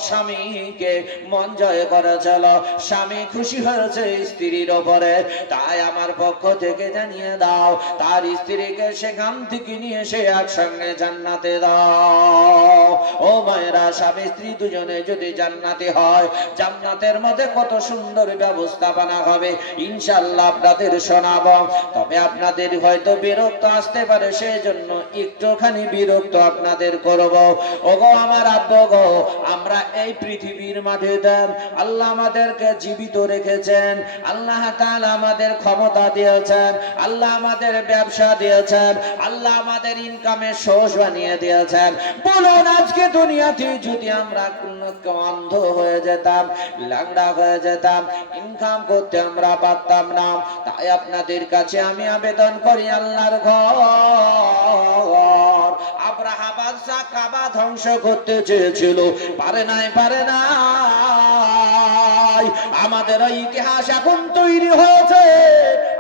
স্বামীকে মন জয় করেছিল, স্বামী খুশি হয়েছে স্ত্রীর ওপরে, তাই আমার পক্ষ থেকে জানিয়ে দাও তার স্ত্রীকে সেখান থেকে নিয়ে এসে একসঙ্গে জান্নাতে দাও। ও মায়েরা, স্বামী স্ত্রী দুজনে যদি জান্নাতে হয়, জান্নাতের মধ্যে কত সুন্দর ব্যবস্থাপনা হবে ইনশাআল্লাহ আপনাদের শোনাবো। তবে আপনাদের হয়তো বিরক্ত আসতে পারে, সেই জন্য একটুখানি বিরক্ত আপনাদের করব। ওগো আমার আব্বু গো, আমরা এই পৃথিবীর মাঠে দেন আল্লাহ আমাদেরকে জীবিত রেখেছেন, আল্লাহ তাআলা আমাদের ক্ষমতা দিয়েছেন, আল্লাহ আমাদের ব্যবসা দিয়েছেন, আল্লাহ আমাদের ইনকামের সোর্স বানিয়ে দিয়েছেন। বলুন আজকে দুনিয়াতে যদি আমরা অন্ধ হয়ে যেতাম, ল্যাংড়া হয়ে যেতাম, ইনকাম করতে আমরা পারতাম না, তাই আপনাদের কাছে আমি আবেদন করি আল্লাহর ঘর আব্রাহা বাদশা কাবা ধ্বংস করতে চেয়েছিল, পারে নাই, পারে নাই। আমাদের ইতিহাস এখন তৈরি হয়েছে,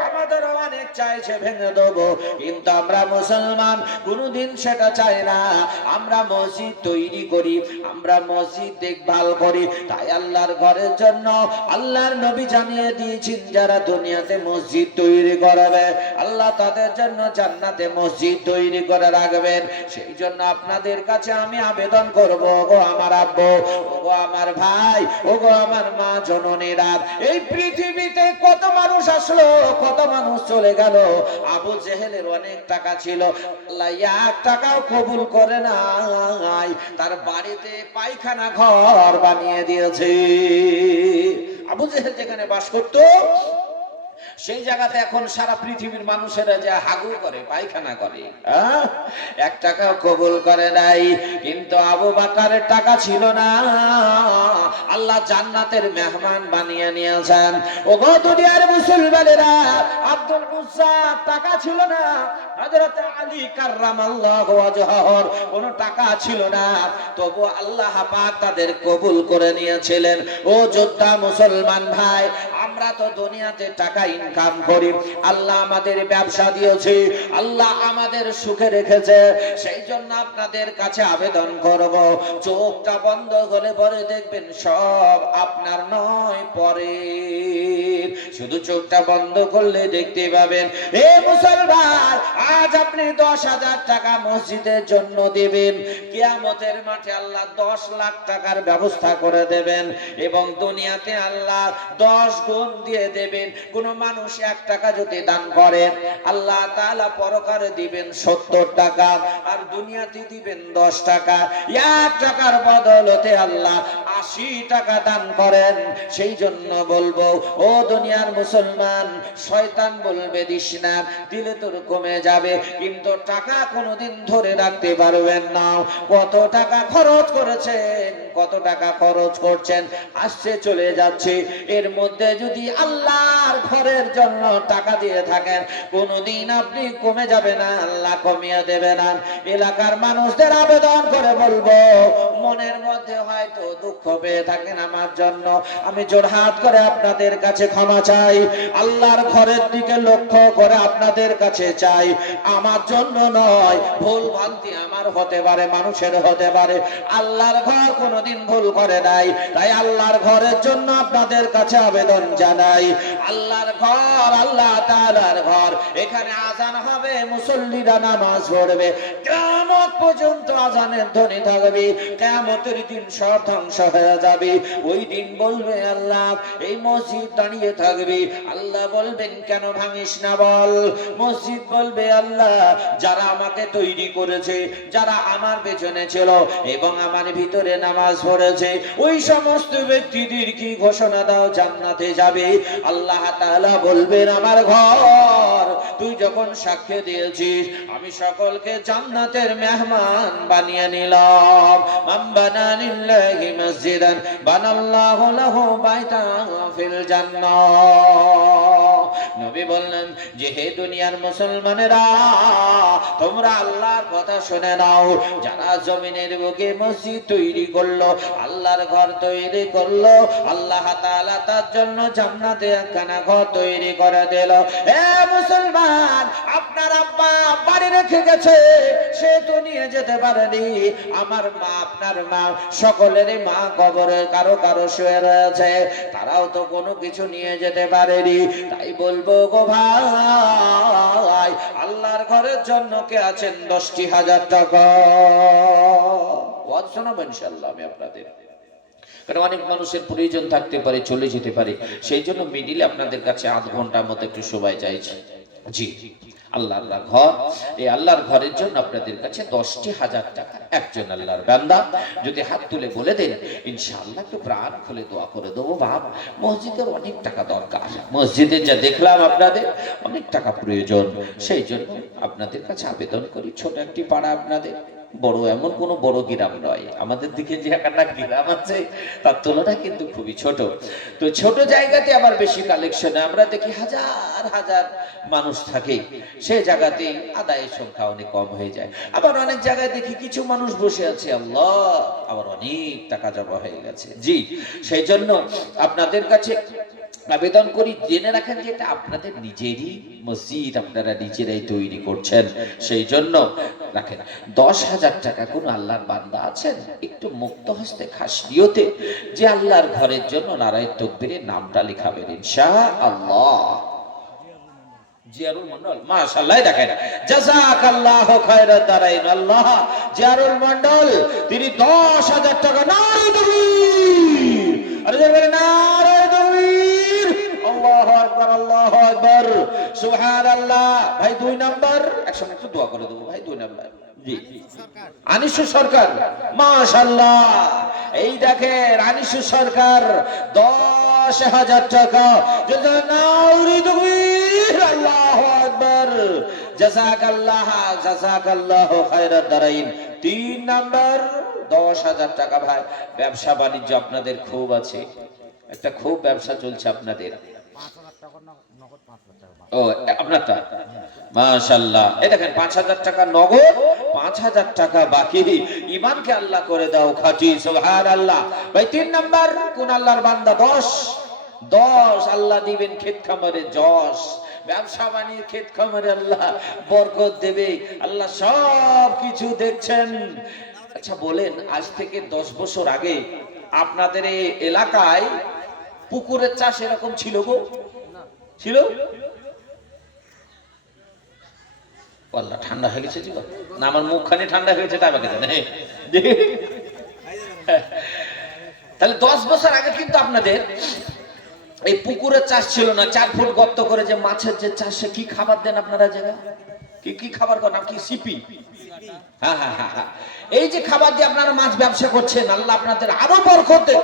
আমাদের অনেক চাইছে ভেঙে দেবো, কিন্তু আমরা মুসলমান কোনদিন সেটা চাই না। আমরা মসজিদ তৈরি করি, আমরা মসজিদ দেখভাল করি, তাই আল্লাহর ঘরের জন্য আল্লাহর নবী জানিয়ে দিয়েছেন যারা দুনিয়াতে মসজিদ তৈরি করবে আল্লাহ তাদের জন্য জান্নাতে মসজিদ তৈরি করে রাখবেন। সেই জন্য আপনাদের কাছে আমি আবেদন করব, ওগো আমার আব্বু, ওগো আমার ভাই, ওগো আমার মা জননীরা, এই পৃথিবীতে কত মানুষ আসলো, কত মানুষ চলে গেল। আবু জেহেলের অনেক টাকা ছিল, আল্লাহ 1 টাকাও কবুল করে নাই, তার বাড়িতে পায়খানা ঘর বানিয়ে দিয়েছে। আবু জেহেল যেখানে বাস করতো সেই জায়গাতে এখন সারা পৃথিবীর মানুষেরা যা হাগু করে, পায়খানা করে, 1 টাকাও কবুল করে নাই। কিন্তু আবু বকরের টাকা ছিল না, আল্লাহ জান্নাতের মেহমান বানিয়ে নিয়েছেন। ওগো দুনিয়ার মুসলমানেরা, আব্দুল উজ্জা টাকা ছিল না, হযরত আলী কাররামাল্লাহু ওয়াজহাহর কোনো টাকা ছিল না, তবু আল্লাহ পাক তাদের কবুল করে নিয়েছিলেন। ও যোদ্ধা মুসলমান ভাই, আমরা তো দুনিয়াতে টাকা ইনকাম করি, আল্লাহ আমাদের ব্যবসা দিয়েছে, আল্লাহ আমাদের সুখে রেখেছে, সেই জন্য আপনাদের কাছে আবেদন করব, চোখটা বন্ধ করে পরে দেখবেন সব আপনার নয়, পরে শুধু চোখটা বন্ধ করলে দেখতে পাবেন। এ মুসলমান, আজ আপনি 10,000 টাকা মসজিদের জন্য দিবেন, কিয়ামতের মাঠে আল্লাহ 10 লাখ টাকার ব্যবস্থা করে দেবেন, এবং দুনিয়াতে আল্লাহ 10 গুণ দিয়ে দেবেন। কোন মানুষ 1 টাকা যদি দান করেন, আল্লাহ তাআলা পরকালে দিবেন 70 টাকা, আর দুনিয়াতে দিবেন 10 টাকা। 1 টাকার বদলতে আল্লাহ 80 টাকা দান করেন। সেই জন্য বলবো, ও দুনিয়ার মুসলমান, শয়তান বলবে দিস না, দিলে তোর কমে যাবে, কিন্তু টাকা কোনোদিন ধরে রাখতে পারবেন না। কত টাকা খরচ করেছেন, কত টাকা খরচ করছেন, আসছে চলে যাচ্ছে, এর মধ্যে যদি আল্লাহর ঘরের জন্য টাকা দিয়ে থাকেন, কোনোদিন আপনি কমে যাবে না, আল্লাহ কমিয়ে দেবে না। এলাকার মানুষদের আবেদন করে বলবো, মনের মধ্যে হয়তো দুঃখ পেয়ে থাকেন আমার জন্য, আমি জোড়হাত করে আপনাদের কাছে ক্ষমা চাই, আল্লাহর ঘরের দিকে লক্ষ্য করে আপনাদের কাছে চাই, আমার জন্য নয়, ভুল ভ্রান্তি আমার হতে পারে, মানুষের হতে পারে, আল্লাহর ঘর কোনোদিন ভুল করে নাই, তাই আল্লাহর ঘরের জন্য আপনাদের কাছে আবেদন জানাই। আল্লাহর ঘর, আল্লাহ তাআলার ঘর, এখানে আজান হবে, মুসল্লিরা নামাজ পড়বে, কিয়ামত পর্যন্ত আজানের ধ্বনি থাকবে, কিয়ামতের দিন সব ধ্বংস হয়ে যাবে। ওই দিন বলবে আল্লাহ, এই মসজিদ দাঁড়িয়ে থাকবে, আল্লাহ বলবেন কেন ভাঙিস না বল। মসজিদ বলবে আল্লাহ, যারা আমাকে তৈরি করেছে, যারা আমার পেছনে ছিল এবং আমার ভিতরে নামাজ পড়েছে, ওই সমস্ত ব্যক্তিদের কি ঘোষণা দাও জান্নাতে যাবে। আল্লাহ তাআলা বলবেন, আমার ঘর তুই যখন সাক্ষ্য দিয়েছিস, আমি সকলকে জান্নাতের মেহমান বানিয়ে নিলাম। মান বানা লিল্লাহি মসজিদান বানাল্লাহু লাহু বাইতান ফিল জান্নাহ। নবী বললেন যে হে দুনিয়ার মুসলমানেরা, তোমরা আল্লাহর কথা শুনে নাও। যারা জমিনের বুকে মসজিদ তৈরি করলো, আল্লাহর ঘর তৈরি করলো, আল্লাহ তাআলা তার জন্য জান্নাতে একখানা ঘর তৈরি করে দিল। হে মুসলমান, আপনার আব্বা বাড়ি রেখে গেছে, সে তো নিয়ে যেতে পারেনি। আমার মা, আপনার মা, সকলেরই মা কবরে কারো কারো শুয়ে রয়েছে, তারাও তো কোনো কিছু নিয়ে যেতে পারেনি। তাই বলবো গো ভাই, আল্লাহর ঘরের জন্য কে আছেন 10,000 টাকা? ওয়াজ শোনাবো ইনশাআল্লাহ আমি আপনাদের। কারণ অনেক মানুষের প্রয়োজন থাকতে পারে, চলে যেতে পারে, সেই জন্য মিডিলে আপনাদের কাছে আধ ঘন্টার মতো একটু সময় চাইছি। জি, আল্লাহর ঘর, এই আল্লাহর ঘরের জন্য আপনাদের কাছে 10,000 টাকা। একজন আল্লাহর বান্দা যদি হাত তুলে বলে দেন, ইনশাআল্লাহ একটু প্রাণ খুলে দোয়া করে দেবো। বাপ, মসজিদের অনেক টাকা দরকার, মসজিদের যা দেখলাম আপনাদের অনেক টাকা প্রয়োজন, সেই জন্য আপনাদের কাছে আবেদন করি, ছোট একটি পাড়া আপনাদের, বড় এমন কোনো বড় গ্রাম নয়, আমাদের দিকে যে একটা গ্রাম আছে তার তুলনা কিন্তু খুবই ছোট। তো ছোট জায়গাতে আবার বেশি কালেকশনে আমরা দেখি হাজার হাজার মানুষ থাকে, সেই জায়গাতে আদায়ের সংখ্যা অনেক কম হয়ে যায়। আবার অনেক জায়গায় দেখি কিছু মানুষ বসে আছে, আল্লাহ, আবার অনেক টাকা জমা হয়ে গেছে। জি, সেই জন্য আপনাদের কাছে আবেদন করি, জেনে রাখেন যে এটা আপনাদের নিজেরই মসজিদ, আপনারা নিজেরাই তৈরি করছেন, সেই জন্য রাখেন 10,000 টাকা। কোন আল্লাহর বান্দা আছেন একটু মুক্ত হস্তে খাস নিয়তে যে আল্লাহর ঘরের জন্য নারায়ে তাকবীরের নামটা লিখাবেন ইনশাআল্লাহ। জিয়ারুল মন্ডল, মাশাআল্লাহ, দেখেন, জাযাকাল্লাহু খায়রাদ দারাইন। আল্লাহ, জিয়ারুল মন্ডল তিনি 10,000 টাকা। নারায়ে তাকবীর, আরে বলেন নারায়ে তাকবীর, আল্লাহু আকবার, আল্লাহু আকবার, সুবহানাল্লাহ। ভাই 2 নাম্বার, একসঙ্গে একটু দোয়া করে দেবো ভাই, 2 নাম্বার। জি, আনিসু সরকার, মাশাআল্লাহ, এই দেখেন আনিসু সরকার 10,000 টাকা। নারায়ে তাকবীর, আল্লাহু আকবার, জাযাকাল্লাহ, জাযাকাল্লাহু খায়রাদ দারাইন। 3 নাম্বার 10,000 টাকা। ভাই, ব্যবসা বাণিজ্য আপনাদের খুব আছে, একটা খুব ব্যবসা চলছে আপনাদের। ও, আপনারটা, মাশাআল্লাহ, এই দেখেন 5,000 টাকা নগদ, 5,000 টাকা বাকি। ঈমানকে আল্লাহ করে দাও খাঁটি, সুবহানাল্লাহ। ভাই 3 নাম্বার কোন আল্লাহর বান্দা? 10 আল্লাহ দিবেন ক্ষেত খামারে, 10 ব্যবসা বাণিজ্য, ক্ষেত খামারে আল্লাহ বরকত দেবে। আল্লাহ সব কিছু দেখছেন। আচ্ছা বলেন, আজ থেকে 10 বছর আগে আপনাদের এই এলাকায় পুকুরের চাষ এরকম ছিল গো? ছিল? আল্লাহ, ঠান্ডা হয়ে গেছে না, আমার মুখখানি ঠান্ডা হয়েছে, তাই আমাকে জানে। তাহলে 10 বছর আগে কিন্তু আপনাদের এই পুকুরের চাষ ছিল না। 4 ফুট গর্ত করে যে মাছের যে চাষে কি খাবার দেন আপনারা? জায়গা কি খাবার করেন? নাম কি? সিপি। হ্যাঁ হ্যাঁ হ্যাঁ হ্যাঁ, এই যে খাবার দিয়ে আপনারা মাছ ব্যবসা করছেন, আল্লাহ আপনাদের আরো বরকত দেন।